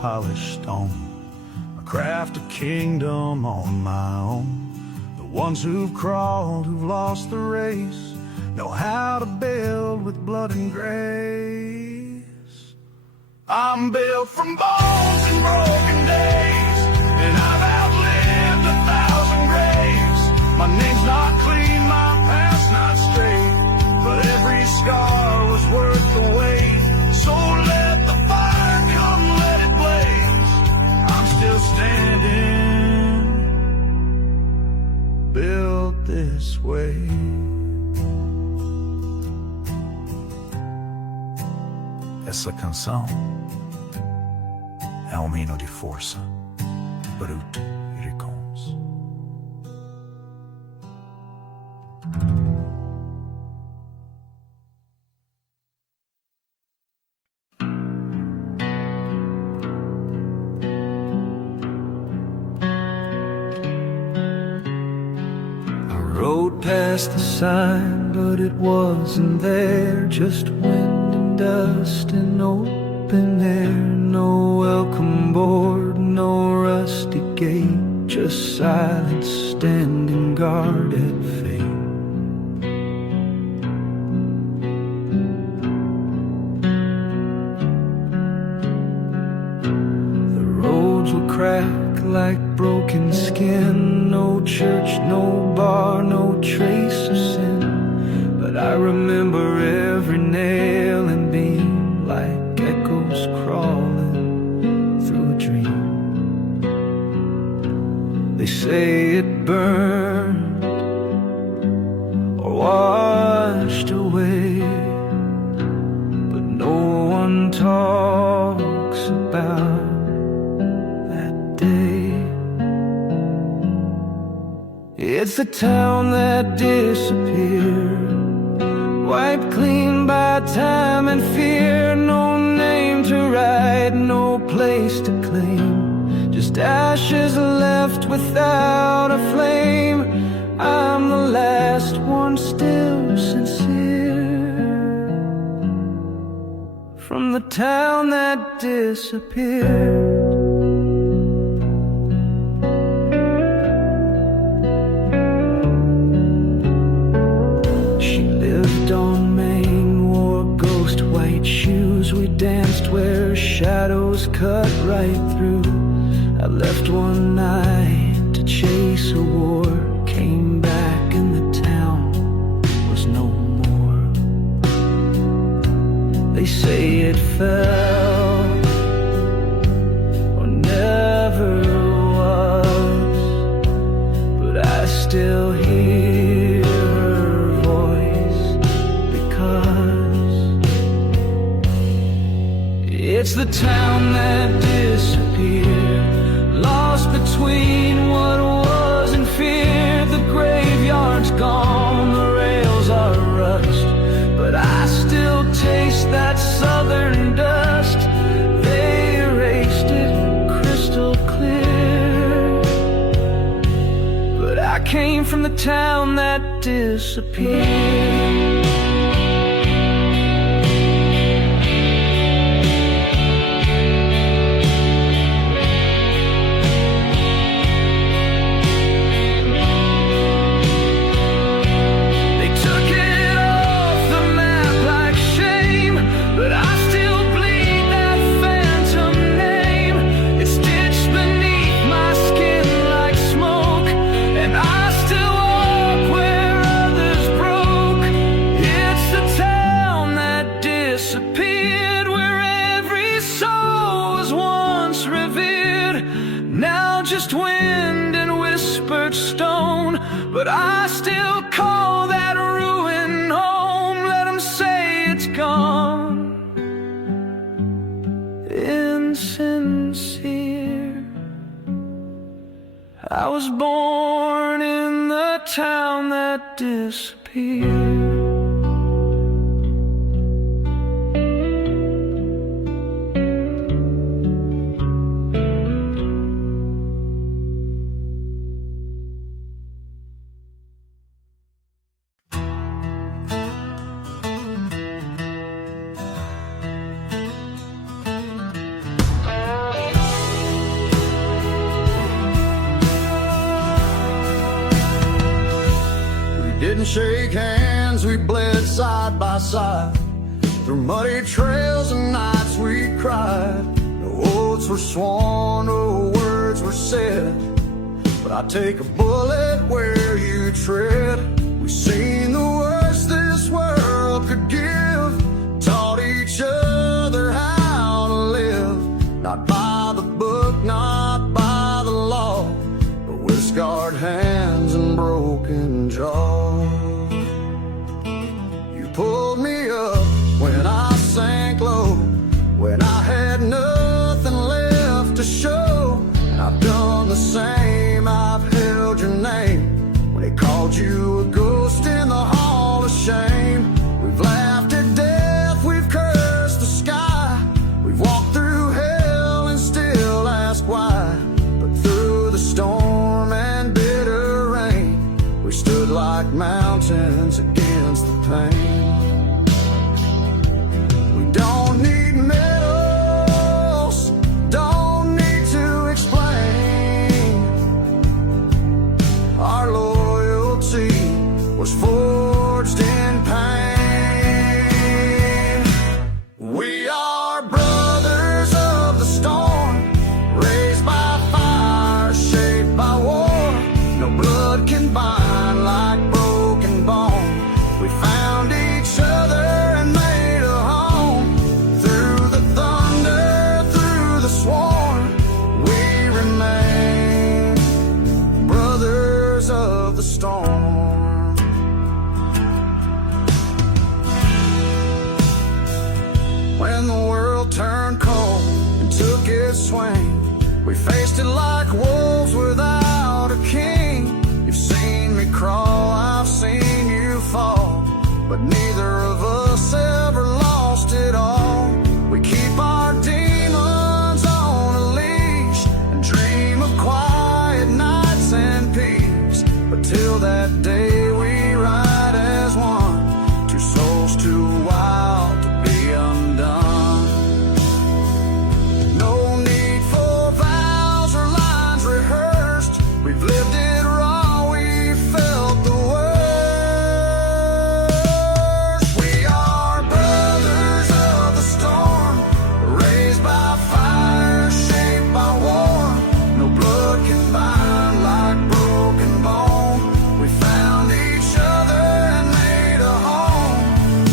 Polished stone, I craft a kingdom on my own. The ones who've crawled, who've lost the race, know how to build with blood and grace. I'm built from bones and broken days, and I've outlived 1,000 graves. My name's not clean, my past not straight, but every scar was worth the wait. So let the fire come, let it blaze, I'm still standing, built this way. Essa canção é um hino de força, bruto e recons. Rode past the sign, but it wasn't there. Just wind and dust and open air. No welcome board, no rusty gate, just silence standing guard at fate. The roads were cracked like broken skin. No church, no bar, no trace of sin, but I remember every nail and beam like echoes crawling through a dream. They say it burned or washed away, but no one talks about that day. It's the town that disappeared, wiped clean by time and fear. No name to write, no place to claim, just ashes left without a flame. I'm the last one still sincere, from the town that disappeared. We danced where shadows cut right through. I left one night to chase a war, came back and the town was no more. They say it fell or never was, but I still hear her voice, because it's the town that disappeared, lost between what was and fear. The graveyard's gone, the rails are rust, but I still taste that southern dust. They erased it crystal clear, but I came from the town that disappeared. Just wind and whispered stone, but I still call that ruin home. Let them say it's gone. Insincere, I was born in the town that disappeared. Didn't shake hands, we bled side by side. Through muddy trails and nights we cried. No oaths were sworn, no words were said, but I'd take a bullet where you tread. We've seen the worst this world could give, taught each other how to live, not by the book, not by the law, but with scarred hands and broken jaws. You pulled me up when I sank low, when I had nothing left to show. And I've done the same, I've held your name when they called you a ghost in the hall of shame. We've laughed at death, we've cursed the sky, we've walked through hell and still ask why. But through the storm and bitter rain, we stood like mountains against the pain. We don't need medals, don't need to explain. Our loyalty was forged in pain. We are brothers of the storm, raised by fire, shaped by war. No blood can bind like broken bone. We found each other and made a home. Through the thunder, through the swarm, we remain brothers of the storm. When the world turned cold and took its swing, we faced it like wolves without a king. You've seen me crawl, I've seen you fall, but neither of us ever lost it all. We keep our demons on a leash and dream of quiet nights and peace. But till that day we ride as one, two souls too wild to be undone. No need for vows or lines rehearsed. We've lived it raw, we felt the worst. We are brothers of the storm, raised by fire, shaped by war. No blood can bind like broken bone. We found each other and made a home.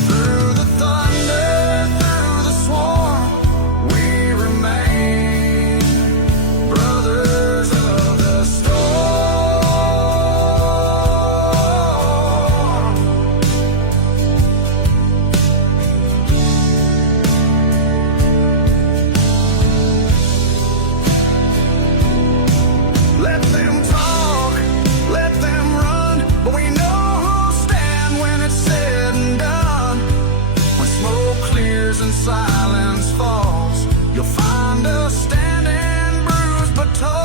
Through the thunder, through the swarm, we remain brothers of the storm. Let them talk, let them run, but we know who'll stand when it's said and done. When smoke clears and silence falls, you'll find us standing bruised but tall.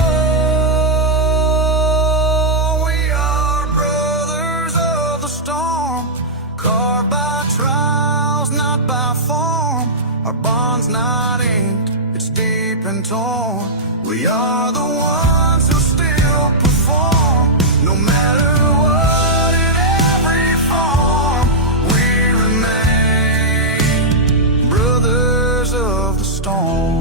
We are brothers of the storm, carved by trials, not by form. Our bond's not inked, it's deep and torn. We are the ones who still perform, no matter what, in every form. We remain brothers of the storm.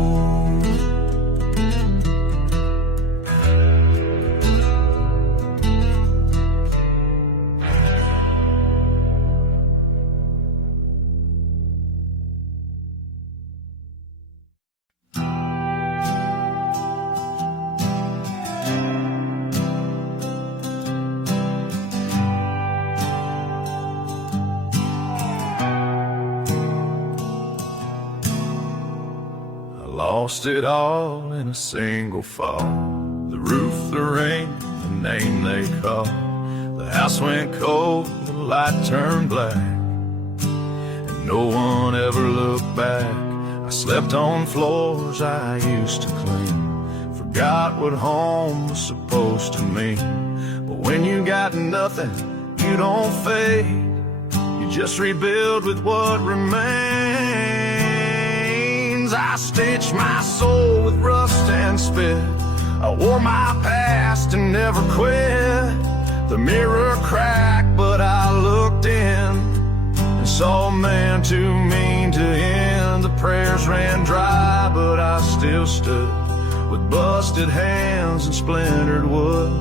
Lost it all in a single fall. The roof, the rain, the name they call. The house went cold, the light turned black, and no one ever looked back. I slept on floors I used to clean, forgot what home was supposed to mean. But when you got nothing, you don't fade, you just rebuild with what remains. I stitched my soul with rust and spit, I wore my past and never quit. The mirror cracked, but I looked in and saw a man too mean to end. The prayers ran dry, but I still stood with busted hands and splintered wood.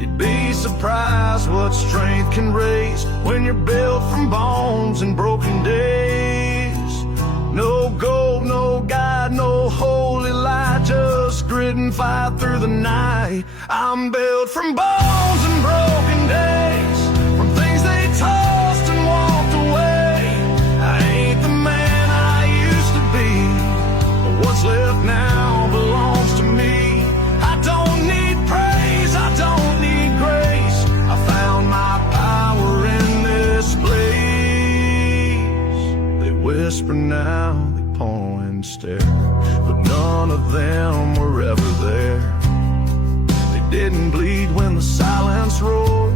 You'd be surprised what strength can raise when you're built from bones and broken days. No gold, no God, no holy light, just grit and fight through the night. I'm built from bones and broken days, from things they tossed and walked away. I ain't the man I used to be, but what's left now belongs to me. I don't need praise, I don't need grace, I found my power in this place. They whisper now, they point and stare, but none of them were ever there. They didn't bleed when the silence roared,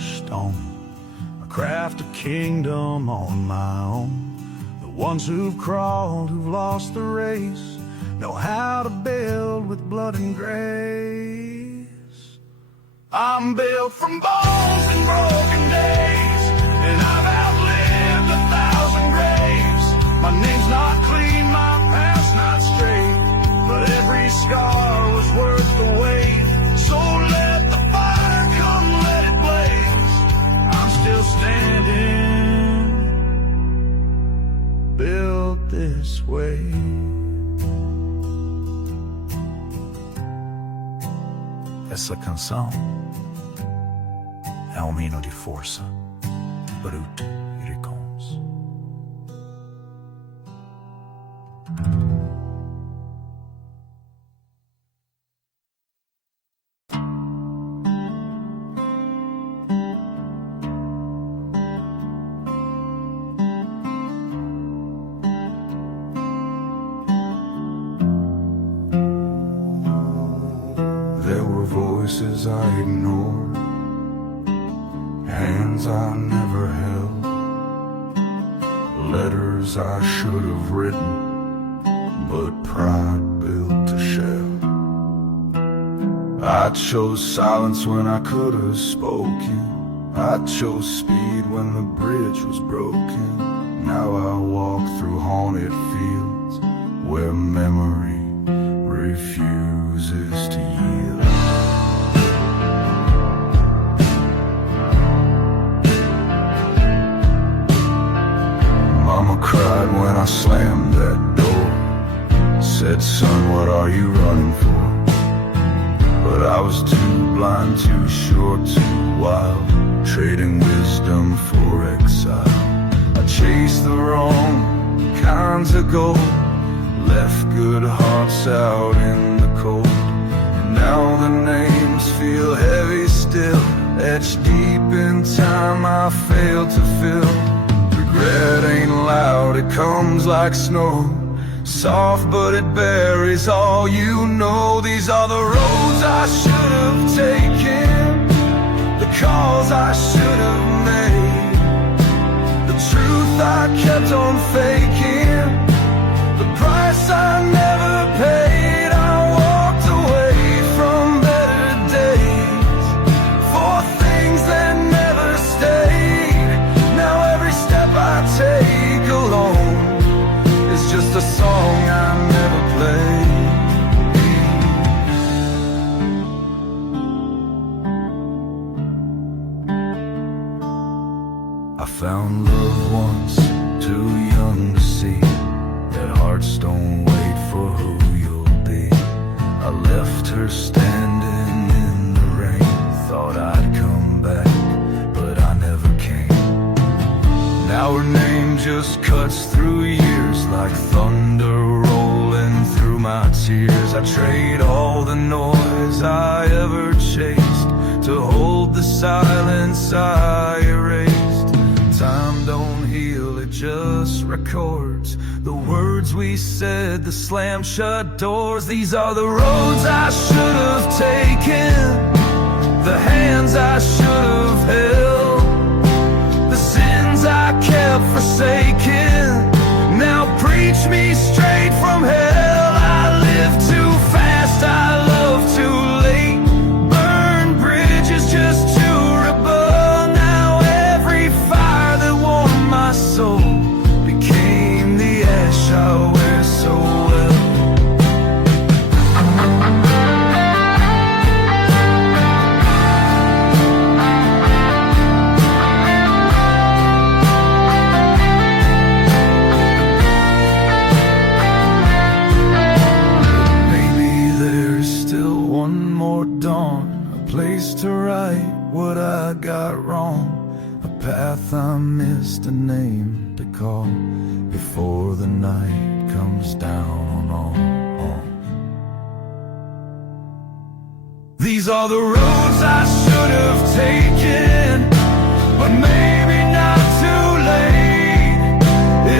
stone. I craft a kingdom on my own. The ones who've crawled, who've lost the race, know how to build with blood and grace. I'm built from bones and broken days, and I've outlived 1,000 graves. My name's not clean, my past not straight, but every scar was worth the wait. So let the fire come, let it blaze. I'm still standing, built this way. Essa canção é um hino de força, bruto e recons. There were voices I ignored, hands I never held, letters I should have written, but pride built a shell. I chose silence when I could have spoken. I chose speed when the bridge was broken. Now I walk through haunted fields where memory refuses to yield. Mama cried when I slammed that door. Said, son, what are you running for? But I was too blind, too short, too wild, trading wisdom for exile. I chased the wrong kinds of gold, left good hearts out in the cold. And now the names feel heavy still, etched deep in time I failed to fill. Regret ain't loud, it comes like snow, soft but it buries all you know. These are the roads I should have taken, the calls I should have made, the truth I kept on faking, the price I never paid. I walked away from better days for things that never stayed. Now every step I take alone is just a song I never played. I found love once, too young to see that hearts don't wait for who you'll be. I left her standing in the rain, thought I'd come back, but I never came. Now her name just cuts through years like thunder rolling through my tears. I trade all the noise I ever chased to hold the silence I erased. Time don't heal, it just records the words we said, the slam shut doors. These are the roads I should have taken, the hands I should have held, the sins I kept forsaken. Now preach me straight from hell. I live too fast, I love too late, burn bridges just to rebel. Now every fire that warmed my soul became the ash I wear so well. Maybe there's still one more dawn, a place to right what I got wrong, a path I missed, a name to call before the night comes down on. These are the roads I should have taken, but maybe not too late.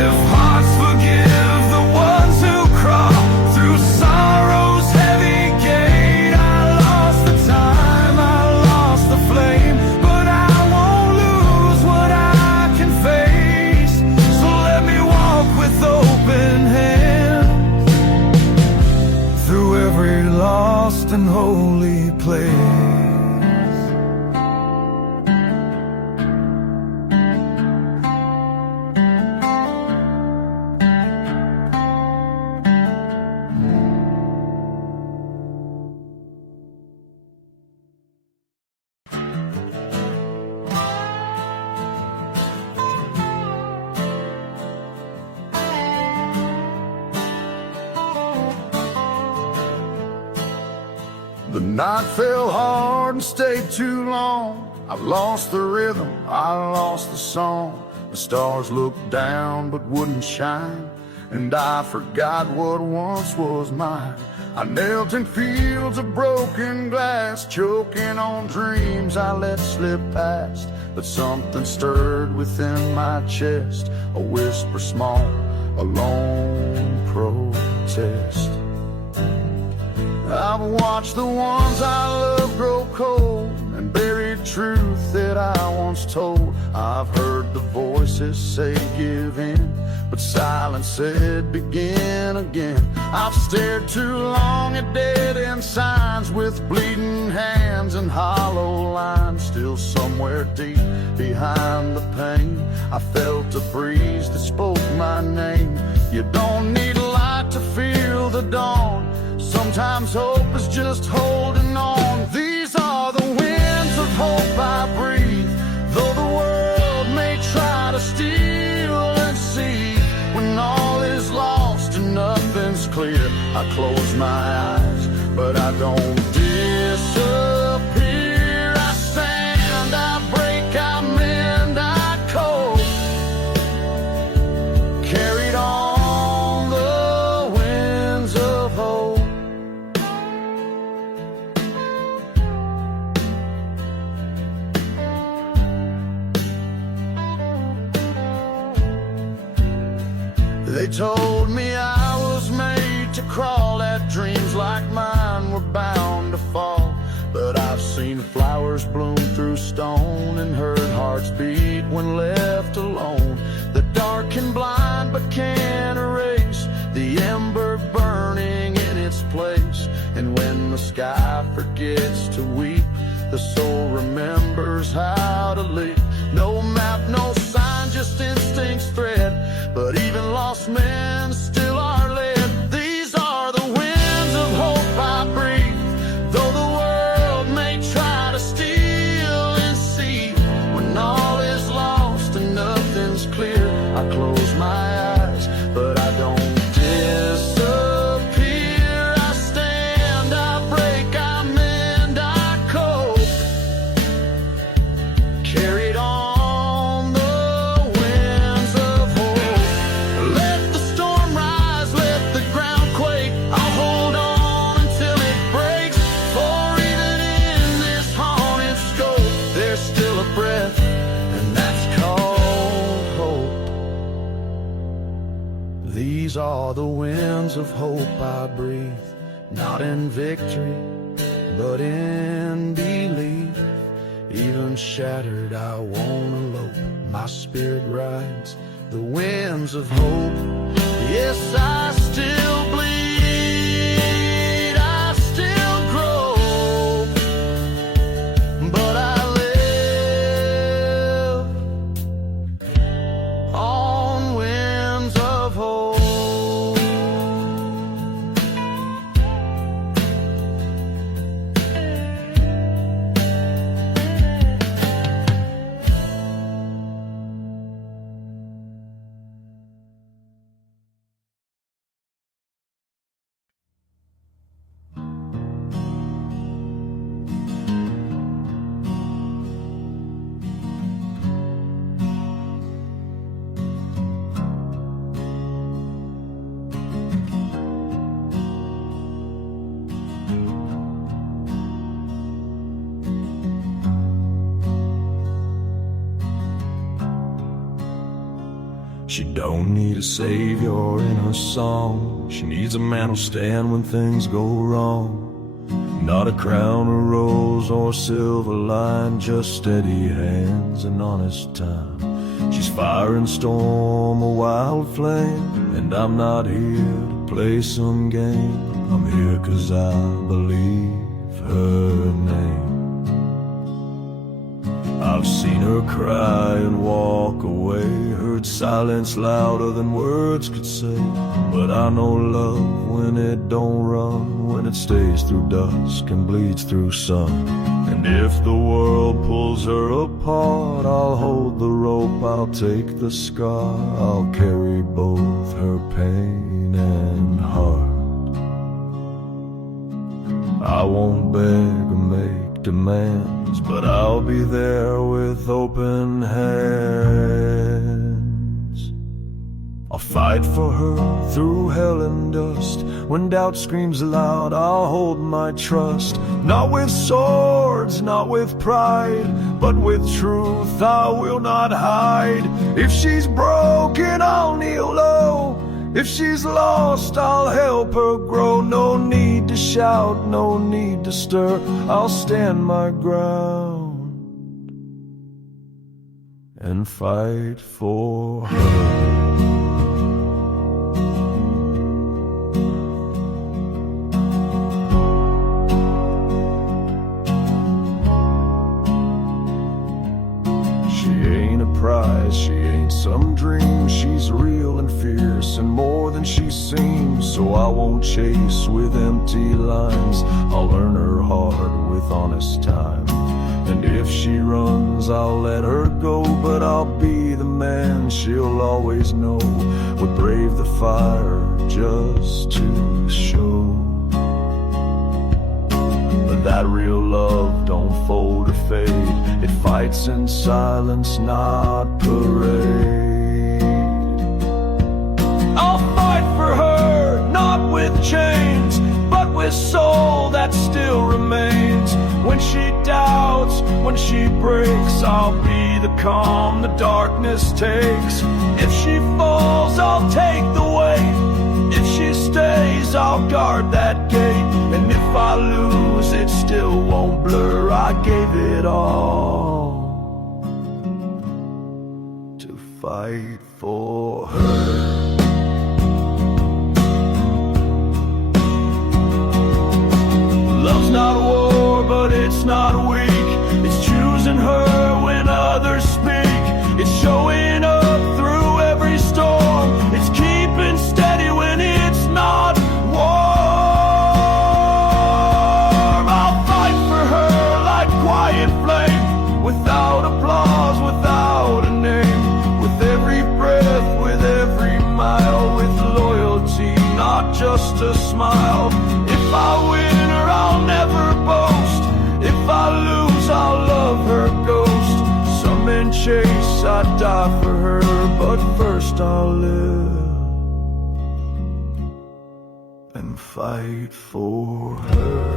If hearts forgive the ones who crawl through sorrow's heavy gate, I lost the time, I lost the flame, but I lost and holy place. The night fell hard and stayed too long. I lost the rhythm, I lost the song. The stars looked down but wouldn't shine, and I forgot what once was mine. I knelt in fields of broken glass, choking on dreams I let slip past. But something stirred within my chest, a whisper small, a lone protest. I've watched the ones I love grow cold, and buried truth that I once told. I've heard the voices say give in, but silence said begin again. I've stared too long at dead-end signs with bleeding hands and hollow lines. Still somewhere deep behind the pain, I felt a breeze that spoke my name. You don't need light to feel the dawn. Sometimes hope is just holding on. These are the winds of hope I breathe, though the world may try to steal and see. When all is lost and nothing's clear, I close my eyes, but I don't disappear. I stand, I break, I mend, I cope, carried on the winds of hope. They told me I was made to crawl at dreams like mine were bound to fall. But I've seen flowers bloom through stone and heard hearts beat when left alone. The dark can blind but can't erase the ember burning in its place. And when the sky forgets to weep, the soul remembers how to leap. No map, no sign, just instincts thread, but even lost men still are led. These are the winds of hope I breathe, though the world may try to steal and see. When all is lost and nothing's clear, I close my eyes, but I don't disappear. I stand, I break, I mend, I cope, carried on These are the winds of hope I breathe, not in victory, but in belief. Even shattered, I won't elope. My spirit rides the winds of hope. Yes, I still bleed, I still grow, but I live on winds of hope. She don't need a savior in her song. She needs a man who'll stand when things go wrong. Not a crown, a rose, or a silver line, just steady hands and honest time. She's fire and storm, a wild flame, and I'm not here to play some game. I'm here 'cause I believe her name. I've seen her cry and walk away, heard silence louder than words could say. But I know love when it don't run, when it stays through dusk and bleeds through sun. And if the world pulls her apart, I'll hold the rope, I'll take the scar, I'll carry both her pain and heart. I won't beg or make demands, but I'll be there with open hands. I'll fight for her through hell and dust. When doubt screams aloud, I'll hold my trust. Not with swords, not with pride, but with truth I will not hide. If she's broken, I'll kneel low. If she's lost, I'll help her grow. No need to shout, no need to stir, I'll stand my ground and fight for her. Prize, she ain't some dream, she's real and fierce and more than she seems. So I won't chase with empty lines, I'll earn her heart with honest time. And if she runs, I'll let her go, but I'll be the man she'll always know, would brave the fire just to show. But that real love don't fold or fade, it fights in silence, not parade. I'll fight for her, not with chains, but with soul that still remains. When she doubts, when she breaks, I'll be the calm the darkness takes. If she falls, I'll take the weight. If she stays, I'll guard that gate. And if I lose, it still won't blur, I gave it all to fight for her. Love's not war, but it's not weak. It's choosing her when others speak. It's showing up through every storm. It's keeping steady when it's not warm. I'll fight for her like quiet flame, without applause, without a name. With every breath, with every mile, with loyalty, not just a smile. If I win her, I'll never boast. If I lose, I'll love her ghost. Some men chase, I'd die for her, but first I'll live and fight for her.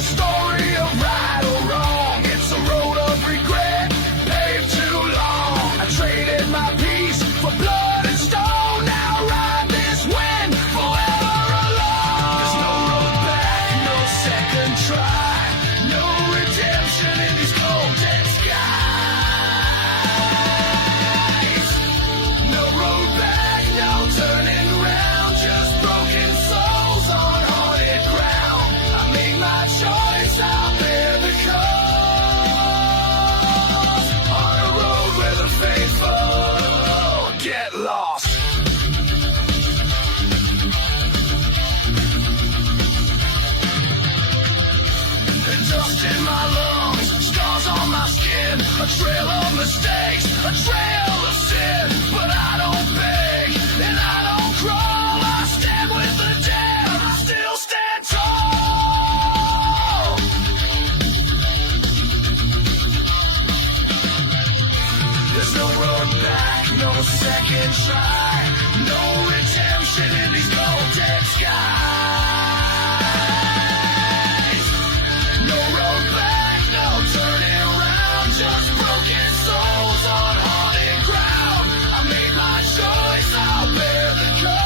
Story of right or wrong, it's a road of regret, paved too long. I traded my peace for blood and stone. Now ride this wind forever alone. There's no road back, no second try, no redemption in these cold dead skies. No road back, no turning round, just broken souls on haunted ground. I made my choice. trail of mistakes, a trail of sin. But I don't beg and I don't crawl. I stand with the dead, I still stand tall. There's no road back, no second try, no redemption in these golden skies. No road back, no turning around, just broken souls on haunted ground. I made my choice, I'll bear the cost.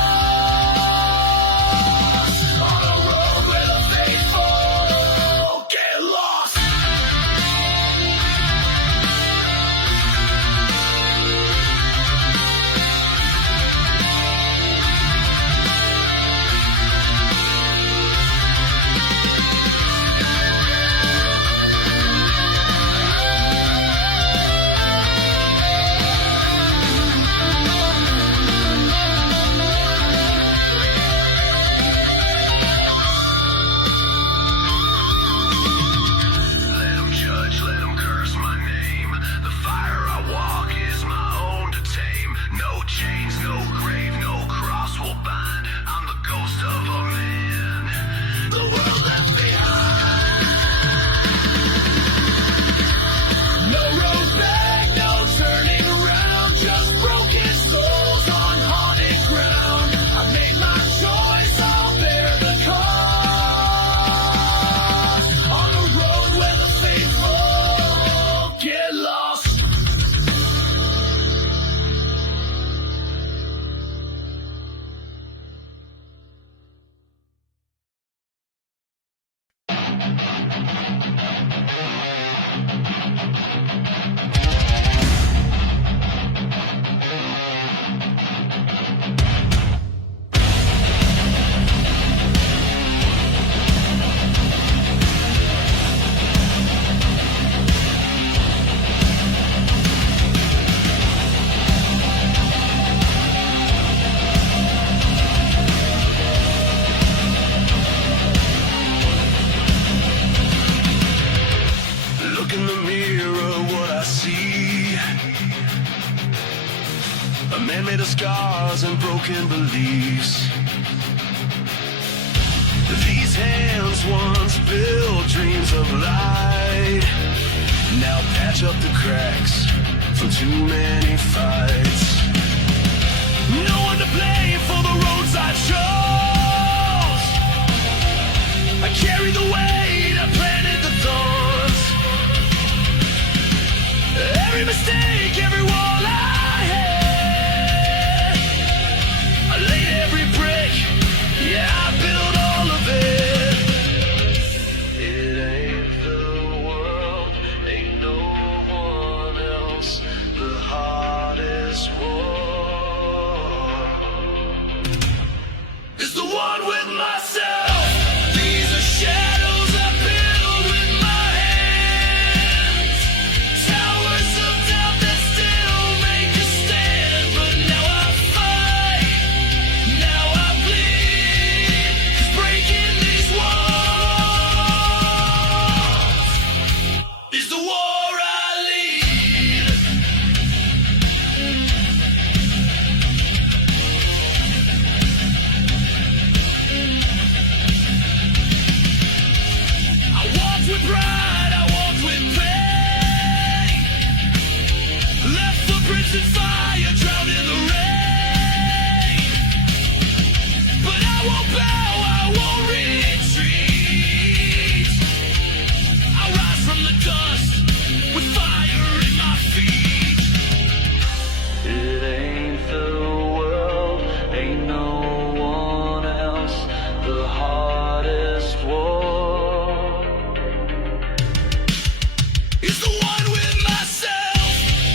On a road where the faithful get lost. Let 'em judge, let 'em curse my name. The fire I walk is my own to tame. No chains, no grave, no cross will bind. I'm the ghost of a man the world left behind. No road back, no turning around, just broken souls on haunted ground. I made my choice, I'll bear the cost. On a road where the faithful get lost. Look in the mirror, what I see. A man made of scars and broken beliefs. These hands once built dreams of light, now patch up the cracks from too many fights. No one to blame for the roads I chose. I carry the weight, I planted the thorns. Every mistake, every wall I had, I laid every brick, yeah, I built all of it. It ain't the world, ain't no one else. The hardest war is the one with myself. These are shadows I build with my hands. Towers of doubt that still make a stand. But now I fight, now I bleed. 'Cause breaking these walls is the war I lead. I walked with pride, I walked with pain. Left footprints in fire, drowned in the rain. But I won't bow, I won't retreat. I rise from the dust with fire in my feet. It ain't the world, ain't no one else. The hardest war is the one with myself.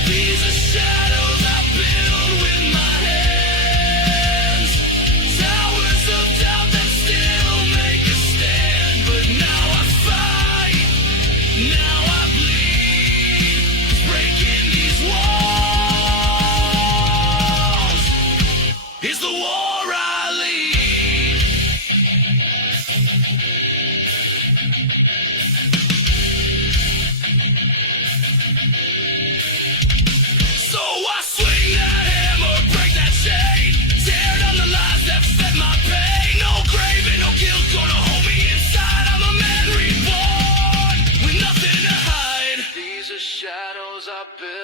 These are shadows I build with my hands. Towers of doubt that still make a stand. But now I fight, now I bleed. 'Cause breaking these walls is the war I lead. build.